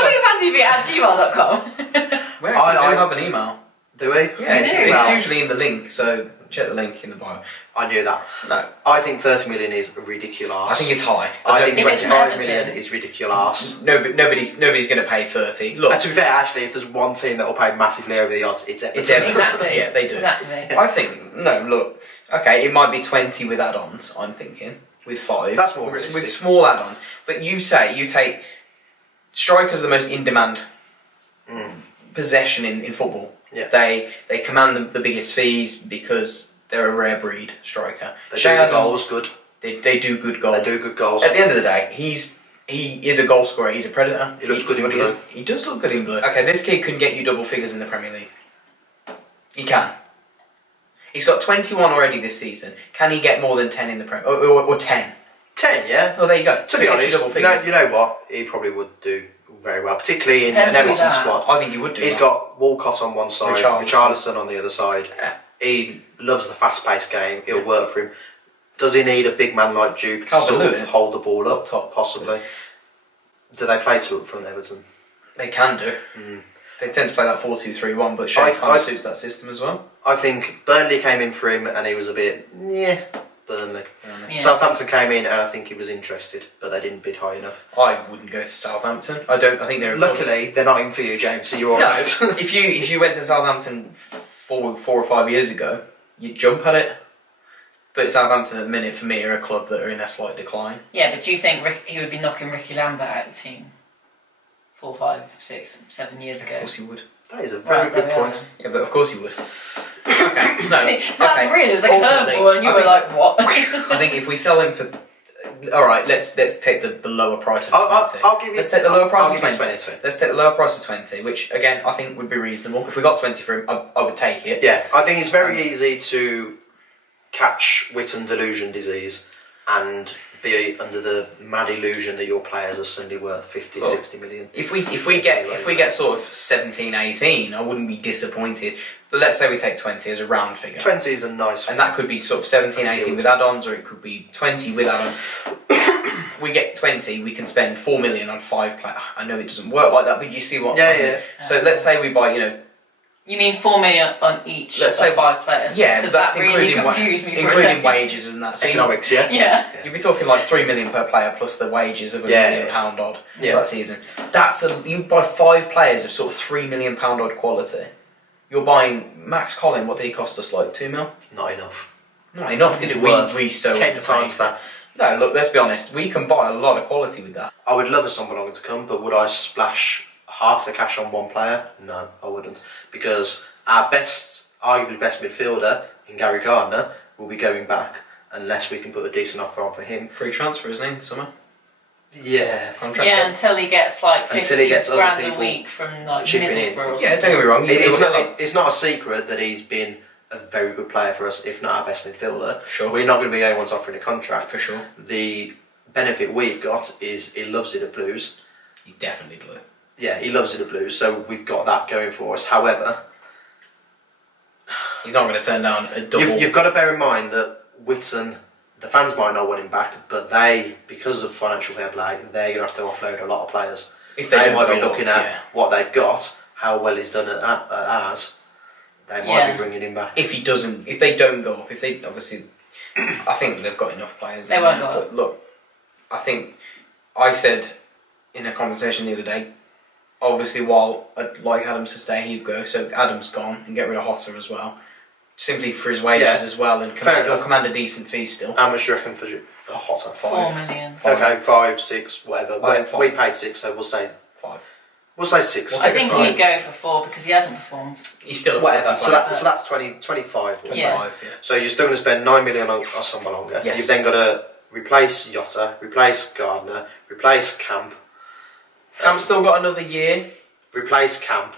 BirminghamFanTV@gmail.com. We actually do have an email. Do we? Yeah, We it's do. usually in the link, so check the link in the bio. I knew that. No. I think 30 million is ridiculous. I think it's high. I think If it's 25 Everton. million is ridiculous. Nobody's going to pay 30. Look, And to be fair, actually, if there's one team that will pay massively over the odds, it's Everton. It's Everton. Exactly. Yeah, they do. Exactly. I think, no, look, okay, it might be 20 with add-ons, I'm thinking, with 5. That's more with realistic. small add-ons. But you take strikers, the most in-demand possession in football. Yeah. They command the biggest fees because they're a rare breed striker. They do Shea the Adams, goals good. They do good goals. They do good goals. At the end of the day, he is a goal scorer. He's a predator. He looks good in What he blue. is. He does look good in blue. Okay, this kid can get you double figures in the Premier League. He can. He's got 21 already this season. Can he get more than 10 in the Premier? Or 10? 10, yeah. Oh, there you go. To be honest, double figures. you know what? He probably would do very well, particularly in Depends an who Everton that. squad. I think he would do. He's that. got Walcott on one side, Richarlison. Richarlison on the other side. Yeah. He loves the fast-paced game. It'll work for him. Does he need a big man like Duke to Calvin sort of Lewin. hold the ball up? Top. Possibly. Do they play 2 up front, Everton? They can do. They tend to play that 4-2-3-1, but Shea kind of suits that system as well. I think Burnley came in for him and he was a bit, Burnley. Yeah. Southampton came in and I think he was interested, but they didn't bid high enough. I wouldn't go to Southampton. I think they're. Luckily, they're not in for you, James, so you're No, alright. if you went to Southampton 4 or 5 years ago, you'd jump at it. But Southampton at the minute, for me, are a club that are in a slight decline. Yeah, but do you think he would be knocking Ricky Lambert out of the team 4, 5, 6, 7 years ago? Of course he would. That is a very good point. Yeah, but of course he would. Okay, no. See, that really was a Ultimately, curveball, and you were like, "What?" I think if we sell him for, all right, let's take the lower price of 20. I'll give you. Let's take the lower price I'll of give you 20. 20. Let's take the lower price of 20, which again I think would be reasonable. If we got 20 for him, I would take it. Yeah, I think it's very easy to catch Witten delusion disease and be under the mad illusion that your players are suddenly worth 50, 60 million. If we get sort of 17, 18, I wouldn't be disappointed. But let's say we take 20 as a round figure. 20 is a nice And that could be sort of 17, 18 with add-ons, or it could be 20 with add-ons. We get 20, we can spend 4 million on 5 players. I know it doesn't work like that, but you see what I mean. Yeah. So let's say we buy, You mean 4 million on each Let's of say 5 players? yeah, because that's that really including confused me for a including second. wages and that. So Economics, yeah? Yeah. you'd be talking like 3 million per player plus the wages of £1 million odd for that season. You buy 5 players of sort of £3 million odd quality. You're buying Max Collin. What did he cost us? Like 2 mil? Not enough. Not enough, did it? We so 10 times that. No, look. Let's be honest. We can buy a lot of quality with that. I would love a Sombelong to come, but would I splash half the cash on one player? No, I wouldn't. Because our arguably best midfielder in Gary Gardner will be going back unless we can put a decent offer on for him. Free transfer, isn't he, in summer? Yeah. Contract. Yeah, until he gets like 50 Until he gets other grand a people week from like chipping in. Middlesbrough or something. Yeah, don't get me wrong. It's not a secret that he's been a very good player for us, if not our best midfielder. Sure. We're not going to be the only ones offering a contract. For sure. The benefit we've got is he loves it at Blues. He's definitely blue. Yeah, he loves it at Blues, so we've got that going for us. However, He's not going to turn down a double. you've got to bear in mind that Witten, the fans might not want him back, but they, because of financial fair play, they're going to have to offload a lot of players. If They don't might be go up, looking at yeah. what they've got, how well he's done at ours. They might be bringing him back. If they don't go up, if they obviously, I think they've got enough players. They in won't there, go but up. look, I said in a conversation the other day, obviously while I'd like Adams to stay, he'd go. So Adams gone and get rid of Hotter as well, simply for his wages as well, and he'll command a decent fee still. How much do you reckon for A hotter 4 million. Okay, 5, 6, whatever. Five. We paid 6, so we'll say 5. We'll say 6. We'll I take a think side. he'd go for 4 because he hasn't performed. He's still a Whatever. quality So, player. so that's 25. We'll Yeah. say. 5, yeah. So you're still going to spend 9 million on Sambalonga. Yes. You've then got to replace Yotta, replace Gardner, replace Camp. Camp's still got another year. Replace Camp.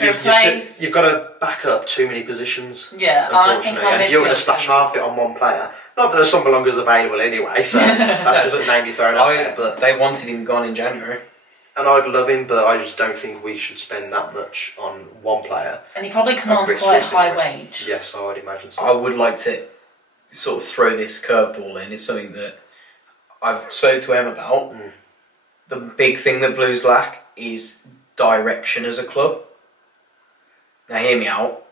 Replace. You've got to back up too many positions. Yeah, I think Unfortunately, and if you're going to splash half it on one player, not that the Sambalonga's available anyway, so that's just a name you're throwing out there. But They wanted him gone in January. and I'd love him, but I just don't think we should spend that much on one player. And he probably commands Risk quite a losing high the rest. wage. Yes, I would imagine so. I would like to sort of throw this curveball in. It's something that I've spoken to Em about. Mm. The big thing that Blues lack is direction as a club. Now hear me out.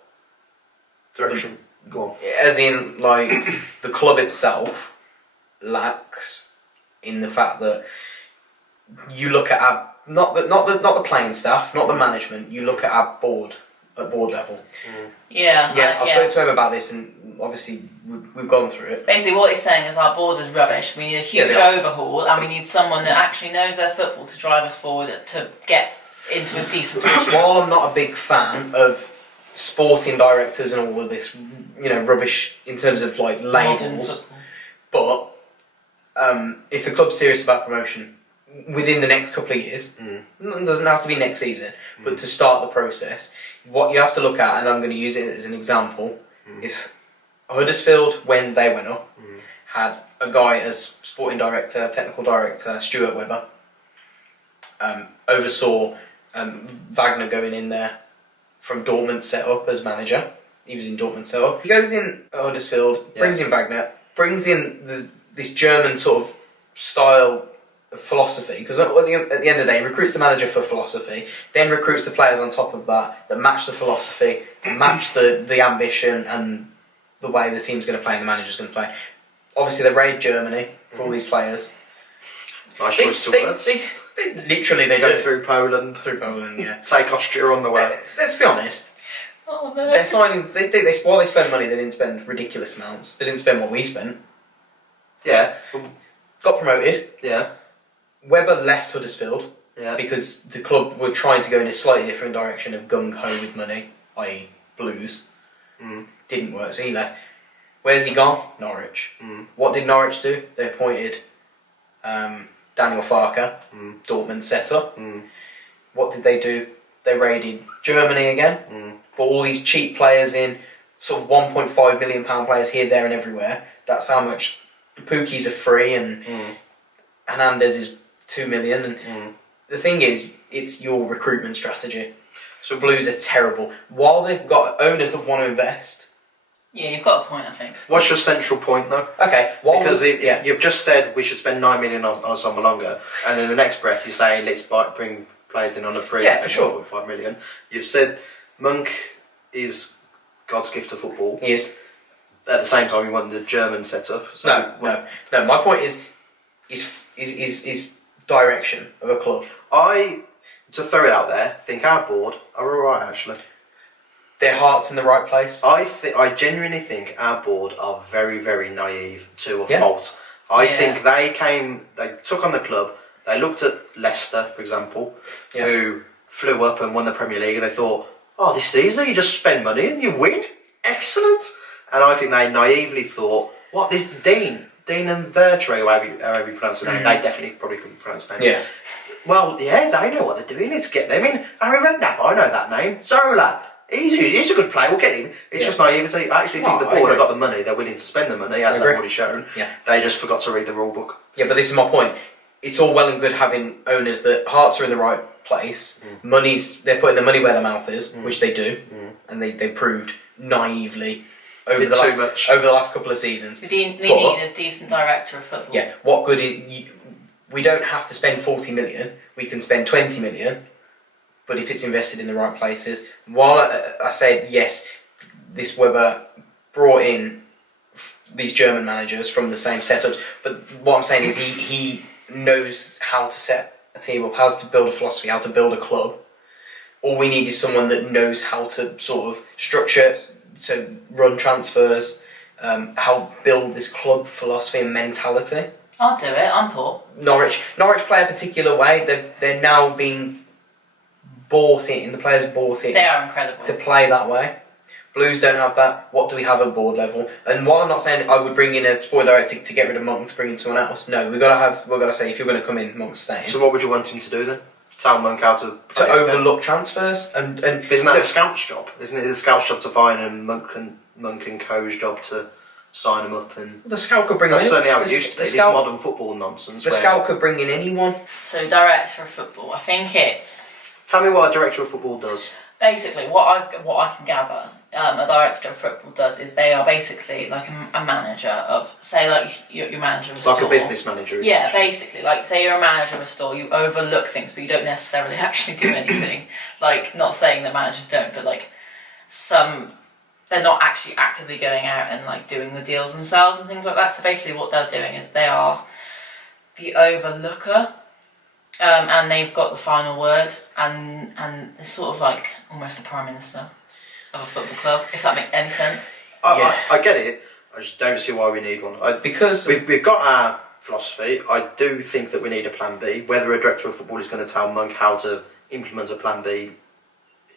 Direction. Go on. As in, like, the club itself lacks in the fact that you look at our, not the playing staff, not the management. You look at our board at board level. Yeah, I've spoken to him about this, and obviously we've gone through it. Basically, what he's saying is our board is rubbish. We need a huge they are. overhaul, and we need someone that actually knows their football to drive us forward to get into a decent position. While I'm not a big fan of sporting directors and all of this, rubbish in terms of like Modern labels, football. but if the club's serious about promotion within the next couple of years, it doesn't have to be next season, but to start the process, what you have to look at, and I'm going to use it as an example, is Huddersfield, when they went up, had a guy as sporting director, technical director, Stuart Webber, oversaw Wagner going in there from Dortmund set up as manager. He was in Dortmund set up. He goes in at Huddersfield, brings in Wagner, brings in this German sort of style of philosophy, because at the end of the day, he recruits the manager for philosophy, then recruits the players on top of that match the philosophy, match the ambition and the way the team's going to play and the manager's going to play. Obviously, they raid Germany for all these players. Nice choice of words. They literally Go do. through Poland. Through Poland, yeah. Take Austria on the way. Let's be honest. Oh no. They're signing. While they spend money, they didn't spend ridiculous amounts. They didn't spend what we spent. Yeah. Got promoted. Yeah. Weber left Huddersfield Yeah. because the club were trying to go in a slightly different direction of gung-ho with money, i.e. Blues. Didn't work, so he left. Where's he gone? Norwich. What did Norwich do? They appointed Daniel Farker, Dortmund setter. What did they do? They raided Germany again, brought all these cheap players in, sort of £1.5 million players here, there and everywhere. That's how much Pookie's are free and Hernandez is 2 million. And the thing is, it's your recruitment strategy. So Blues are terrible. While they've got owners that want to invest. Yeah, you've got a point, I think. What's your central point, though? Okay, Because you've just said we should spend 9 million on Sambalonga, and in the next breath you say let's bring players in on a free for sure. 1.5 million. You've said Monk is God's gift to football. He is. At the same time, you want the German setup. So No. My point is direction of a club. To throw it out there, think our board are alright actually. Their heart's in the right place. I genuinely think our board are very, very naive to a fault. I think they took on the club, they looked at Leicester, for example, who flew up and won the Premier League, and they thought, oh, this is easy, you just spend money and you win. Excellent. And I think they naively thought, what, this Dean and Vertre, however you pronounce the name, they definitely probably couldn't pronounce the name. Yeah. Well, yeah, they know what they're doing, let's get them in. Harry Redknapp, I know that name. Zola. He's a good player, we'll get him. It's just naivety. I actually think the board have got the money, they're willing to spend the money, as they've already shown. Yeah. They just forgot to read the rule book. Yeah, but this is my point. It's all well and good having owners that hearts are in the right place. They're putting their money where their mouth is, which they do, and they proved naively over the last couple of seasons. We need a decent director of football. Yeah, what good we don't have to spend 40 million, we can spend 20 million, but if it's invested in the right places. While I said, yes, this Weber brought in these German managers from the same setups, but what I'm saying is he knows how to set a team up, how to build a philosophy, how to build a club. All we need is someone that knows how to sort of structure, so run transfers, help build this club philosophy and mentality. I'll do it. I'm poor. Norwich play a particular way. They're now being bought in. The players bought in. They are incredible to play that way. Blues don't have that. What do we have at board level? And while I'm not saying I would bring in a sport director to get rid of Monk to bring in someone else, no, we've got to say if you're going to come in, Monk's staying. So what would you want him to do then? Tell Monk how to overlook transfers and isn't that the scout's job? Isn't it the scout's job to find and Monk and Co.'s job to sign them up? And the scout could bring. That's in certainly how it used to be. This modern football nonsense. The scout could bring in anyone. So director of football, I think it's. Tell me what a director of football does. Basically, what I can gather, a director of football does is they are basically like a manager of, say, like your manager of a store. Like a business manager. Yeah, basically, like say you're a manager of a store, you overlook things, but you don't necessarily actually do anything. Like, not saying that managers don't, but like they're not actually actively going out and like doing the deals themselves and things like that. So basically, what they're doing is they are the overlooker. And they've got the final word, and it's sort of like almost the Prime Minister of a football club, if that makes any sense. I get it, I just don't see why we need one. Because we've got our philosophy. I do think that we need a plan B. Whether a director of football is going to tell Monk how to implement a plan B,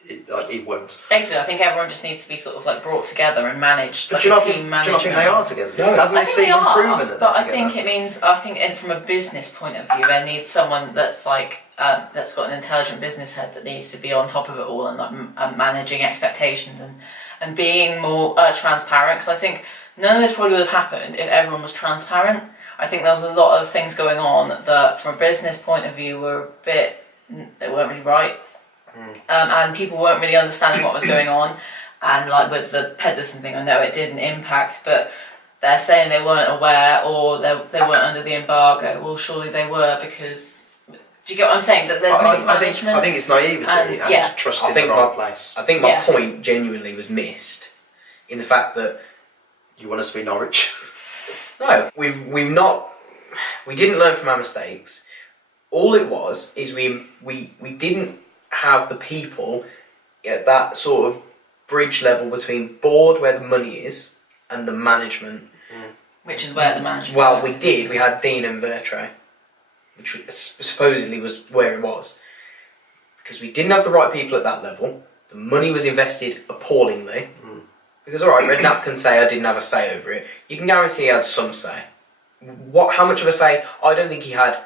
it won't. Basically, I think everyone just needs to be sort of like brought together and managed. But like do you team not think they are together? No. Hasn't this season proven that but they're I think it means, from a business point of view, there needs someone that's like that's got an intelligent business head that needs to be on top of it all and like managing expectations and being more transparent. Because I think none of this probably would have happened if everyone was transparent. I think there was a lot of things going on that, from a business point of view, they weren't really right. And people weren't really understanding what was going on, and like with the Pedersen thing, I know it didn't impact, but they're saying they weren't aware or they weren't under the embargo. Well, surely they were, because do you get what I'm saying? That there's mismanagement. I think it's naivety and trust in the right place. I think my point genuinely was missed in the fact that you want us to be Norwich. No, we didn't learn from our mistakes. All it was is we didn't have the people at that sort of bridge level between board, where the money is, and the management. Which is where the management. Well, we did. We had Dean and Vertre, which supposedly was where it was, because we didn't have the right people at that level. The money was invested appallingly. Because alright, Redknapp can say I didn't have a say over it. You can guarantee he had some say. How much of a say? I don't think he had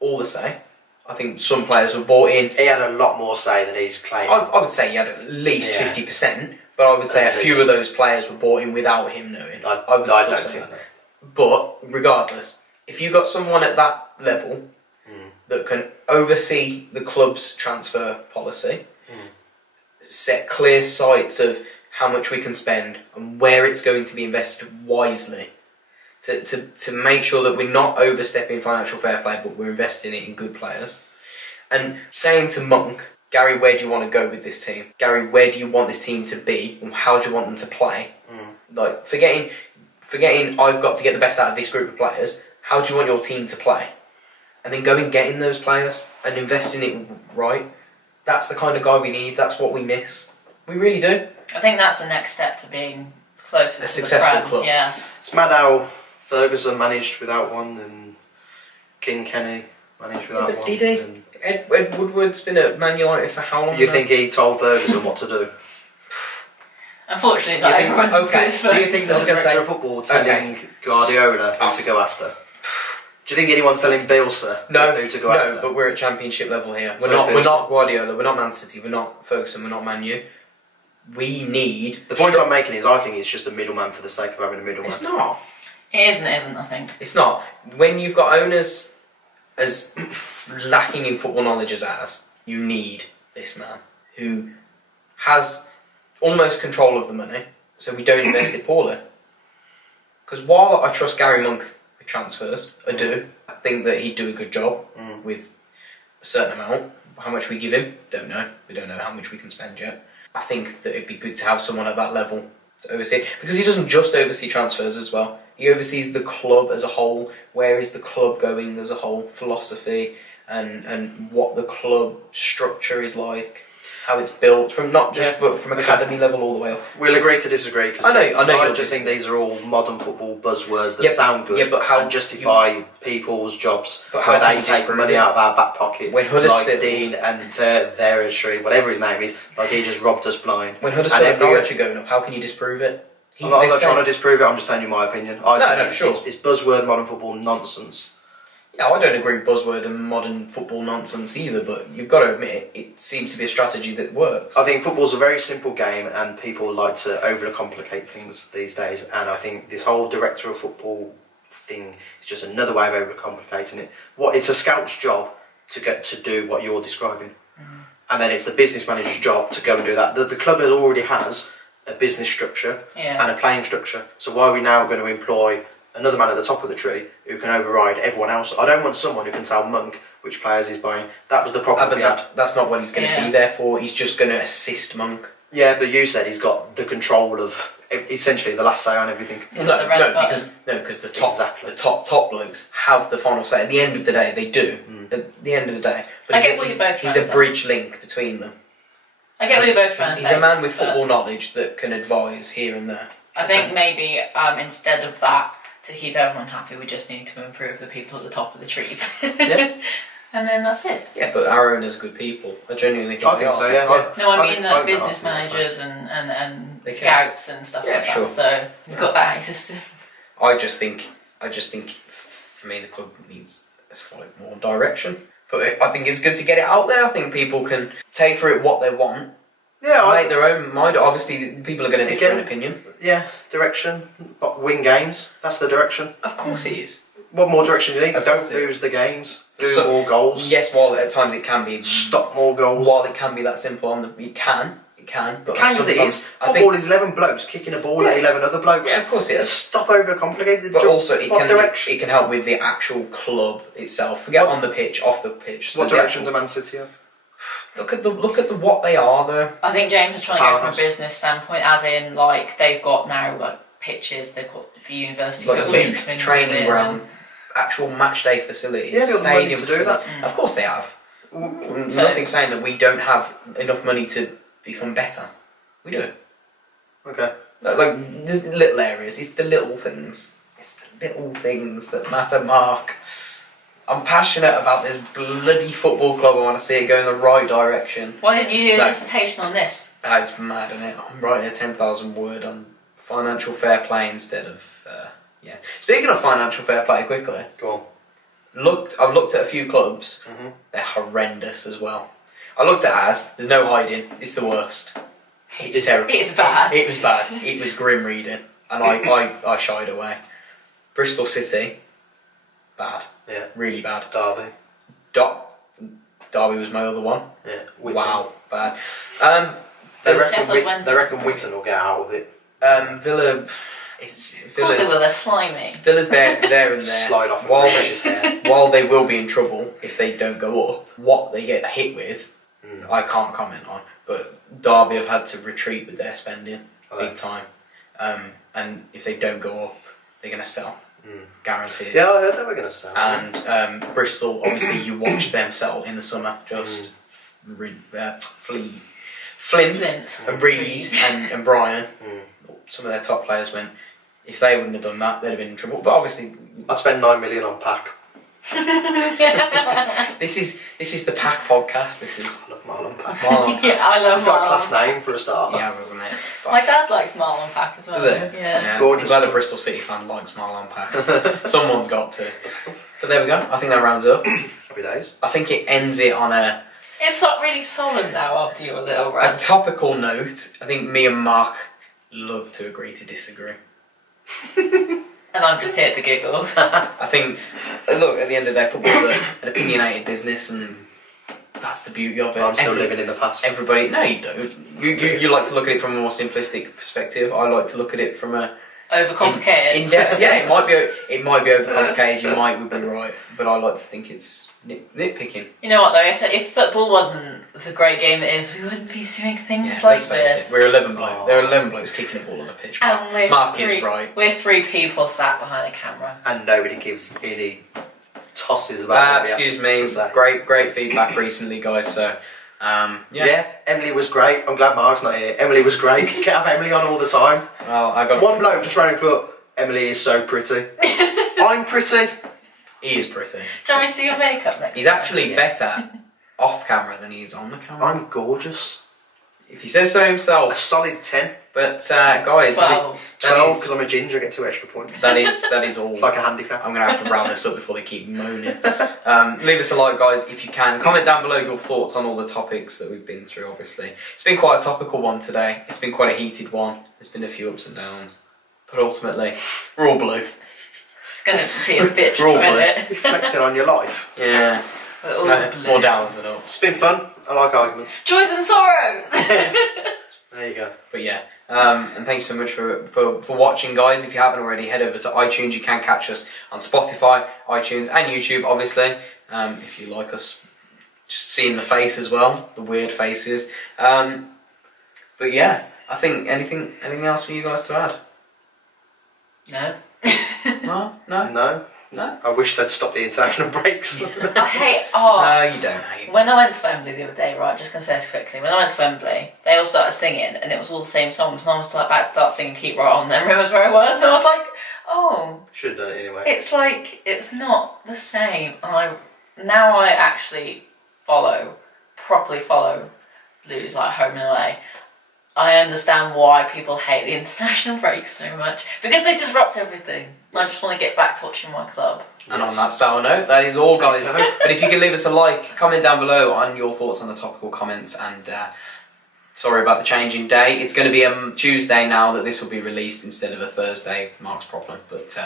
all the say. I think some players were bought in. He had a lot more say than he's claiming. I would say he had at least 50%, but I would say a few of those players were bought in without him knowing. I don't say that. But regardless, if you got someone at that level that can oversee the club's transfer policy, set clear sights of how much we can spend and where it's going to be invested wisely, to make sure that we're not overstepping financial fair play, but we're investing it in good players. And saying to Monk, Gary, where do you want to go with this team? Gary, where do you want this team to be? And how do you want them to play? Like, forgetting I've got to get the best out of this group of players, how do you want your team to play? And then going getting those players and investing it right. That's the kind of guy we need. That's what we miss. We really do. I think that's the next step to being closer to a successful the Prem. club. Yeah. It's mad how Ferguson managed without one, and King Kenny managed without one. Did he? Ed Woodward's been at Man United for how long? You think he told Ferguson what to do? Unfortunately, not everyone's as good as Do you Ferguson. think there's a director of football telling Guardiola who to go after? Do you think anyone's telling Bielsa who to go after? No, but we're at championship level here. We're So not Guardiola, we're not Man City, we're not Ferguson, we're not Man U. We need... The point I'm making is I think it's just a middleman for the sake of having a middleman. It's not. It isn't, I think. It's not. When you've got owners as lacking in football knowledge as ours, you need this man who has almost control of the money, so we don't invest it poorly. Because while I trust Gary Monk with transfers, I do. I think that he'd do a good job with a certain amount. How much we give him, don't know. We don't know how much we can spend yet. I think that it'd be good to have someone at that level to oversee it, because he doesn't just oversee transfers as well. He oversees the club as a whole. Where is the club going as a whole? Philosophy and what the club structure is like. how it's built, from not just but from academy level all the way up. We'll agree to disagree because I just think these are all modern football buzzwords that sound good and justify people's jobs where they take money out of our back pocket. When Huddersfield, like Dean and Vereshri, whatever his name is, like he just robbed us blind. When Huddersfield and Norwich are going up, how can you disprove it? I'm not trying to disprove it, I'm just telling you my opinion. It's buzzword modern football nonsense. Yeah, I don't agree with buzzword and modern football nonsense either, but you've got to admit it seems to be a strategy that works. I think football's a very simple game and people like to overcomplicate things these days, and I think this whole director of football thing is just another way of overcomplicating it. It's a scout's job to get to do what you're describing. And then it's the business manager's job to go and do that. The club already has a business structure and a playing structure, so why are we now going to employ another man at the top of the tree who can override everyone else? I don't want someone who can tell Monk which players he's buying. That was the problem we had. That's not what he's going to be there for. He's just going to assist Monk. Yeah, but you said he's got the control of essentially the last say on everything. Because the top blokes have the final say. At the end of the day, they do. At the end of the day, but he's a bridge link between them. I get what you're both trying to say. He's a man with football knowledge that can advise here and there. I think maybe instead of that, to keep everyone happy, we just need to improve the people at the top of the trees. And then that's it. Yeah, but our owners are good people. I genuinely think they are. So, yeah. I mean business managers and scouts and stuff like that. So we've got that in system. I just think for me the club needs a slight more direction. But I think it's good to get it out there. I think people can take for it what they want. Yeah, make their own mind. Obviously, people are going to differ in opinion. Yeah, direction. But win games. That's the direction. Of course it is. What more direction do you need? Don't lose the games. Do more goals. Yes, while at times it can be. Stop more goals. While it can be that simple, it can. But as it is. Football is 11 blokes kicking a ball at 11 other blokes. Yeah, of course it is. Stop overcomplicating the But also, it can help with the actual club itself. Forget on the pitch, off the pitch. What direction do Man City have? Look at what they are though. I think James is trying to go from a business standpoint, as in like they've got now pitches, they've got the university, youth training ground, actual match day facilities, stadium to do that. Of course they have. Nothing saying that we don't have enough money to become better. We do. Okay. Like there's little areas. It's the little things. It's the little things that matter, Mark. I'm passionate about this bloody football club. I want to see it go in the right direction. Why didn't you do a dissertation on this? It's mad, isn't it? I'm writing a 10,000 word on financial fair play instead of Speaking of financial fair play, quickly. Go on. I've looked at a few clubs. They're horrendous as well. I looked at ours. There's no hiding. It's the worst. It's terrible. It's bad. It was bad. It was grim reading, and I shied away. Bristol City, bad. Yeah. Really bad. Derby. Derby was my other one. Yeah. Witten. Wow, bad. They reckon Witten will get out of it. Villa. They're slimy. Villa's there and there. Slide off his hair. While they will be in trouble if they don't go up, what they get hit with, I can't comment on. But Derby have had to retreat with their spending big time. And if they don't go up, they're going to sell. Guaranteed. Yeah, I heard they were going to sell. And Bristol, obviously, you watch them sell in the summer. Just Flint and Reed and Brian. Some of their top players went. If they wouldn't have done that, they'd have been in trouble. But obviously, I'd spend 9 million on Pack. This is the Pack podcast. This is. I love Marlon Pack. Yeah, I love. He's got a class name for a start. He has, hasn't it? My dad likes Marlon Pack as well. Does it? Yeah. It's gorgeous. I'm glad a Bristol City fan likes Marlon Pack. Someone's got to. But there we go. I think that rounds up. Happy days. I think it ends it on a. It's not really solemn now after your little rant. A topical note. I think me and Mark love to agree to disagree. And I'm just here to giggle. I think, look, at the end of the day, football's an opinionated business, and that's the beauty of it. I'm still living in the past. Everybody, no, you don't. You like to look at it from a more simplistic perspective. I like to look at it from a overcomplicated. Yeah, it might be overcomplicated. You might be right, but I like to think it's nitpicking. You know what though? If football wasn't the great game it is, we wouldn't be doing things like let's face this. it, we're 11 blokes. There are 11 blokes kicking a ball on the pitch. Mark is right. We're 3 people sat behind a camera, and nobody gives any tosses about. Excuse me. Great feedback recently, guys. So Yeah, Emily was great. I'm glad Mark's not here. Emily was great. Can't have Emily on all the time. Well, I got one bloke just trying to put Emily is so pretty. I'm pretty. He is pretty. Do you want me to see your makeup next He's actually better off camera than he is on the camera. I'm gorgeous. If he says so A himself. solid 10. But guys, 12. 12 because I'm a ginger. I get 2 extra points. That is all. It's like a handicap. I'm going to have to round this up before they keep moaning. Leave us a like, guys, if you can. Comment down below your thoughts on all the topics that we've been through, obviously. It's been quite a topical one today. It's been quite a heated one. There's been a few ups and downs. But ultimately, we're all blue. It's going to be a bitch, We're all isn't blue. it? Reflecting on your life. Yeah. We're all blue. More downs than ups. It's been fun. I like arguments. Joys and sorrows! Yes. There you go. But yeah, and thanks so much for watching, guys. If you haven't already, head over to iTunes. You can catch us on Spotify, iTunes and YouTube, obviously. If you like us, just seeing the face as well, the weird faces. But yeah, I think anything else for you guys to add? No. No? No? No. No? I wish they'd stop the international breaks. I hate... No, you don't hate. When I went to Wembley the other day, right, just going to say this quickly, when I went to Wembley, they all started singing, and it was all the same songs, and I was like, about to start singing Keep Right On, then remembered where I was, and I was like, oh. Should have done it anyway. It's like, it's not the same. And now I actually properly follow Blues, like home and away. I understand why people hate the international break so much, because they disrupt everything. I just want to get back to watching my club. And on that sour note, that is all, guys. But if you can leave us a like, comment down below on your thoughts on the topical comments, and sorry about the change in day. It's going to be a Tuesday now that this will be released instead of a Thursday, Mark's problem. But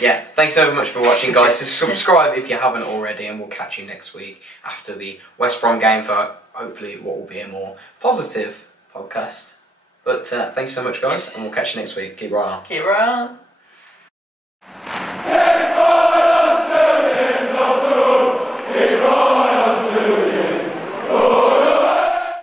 yeah, thanks so much for watching, guys. Subscribe if you haven't already, and we'll catch you next week after the West Brom game for hopefully what will be a more positive podcast. But thanks so much, guys, and we'll catch you next week. Keep right on. Keep right on.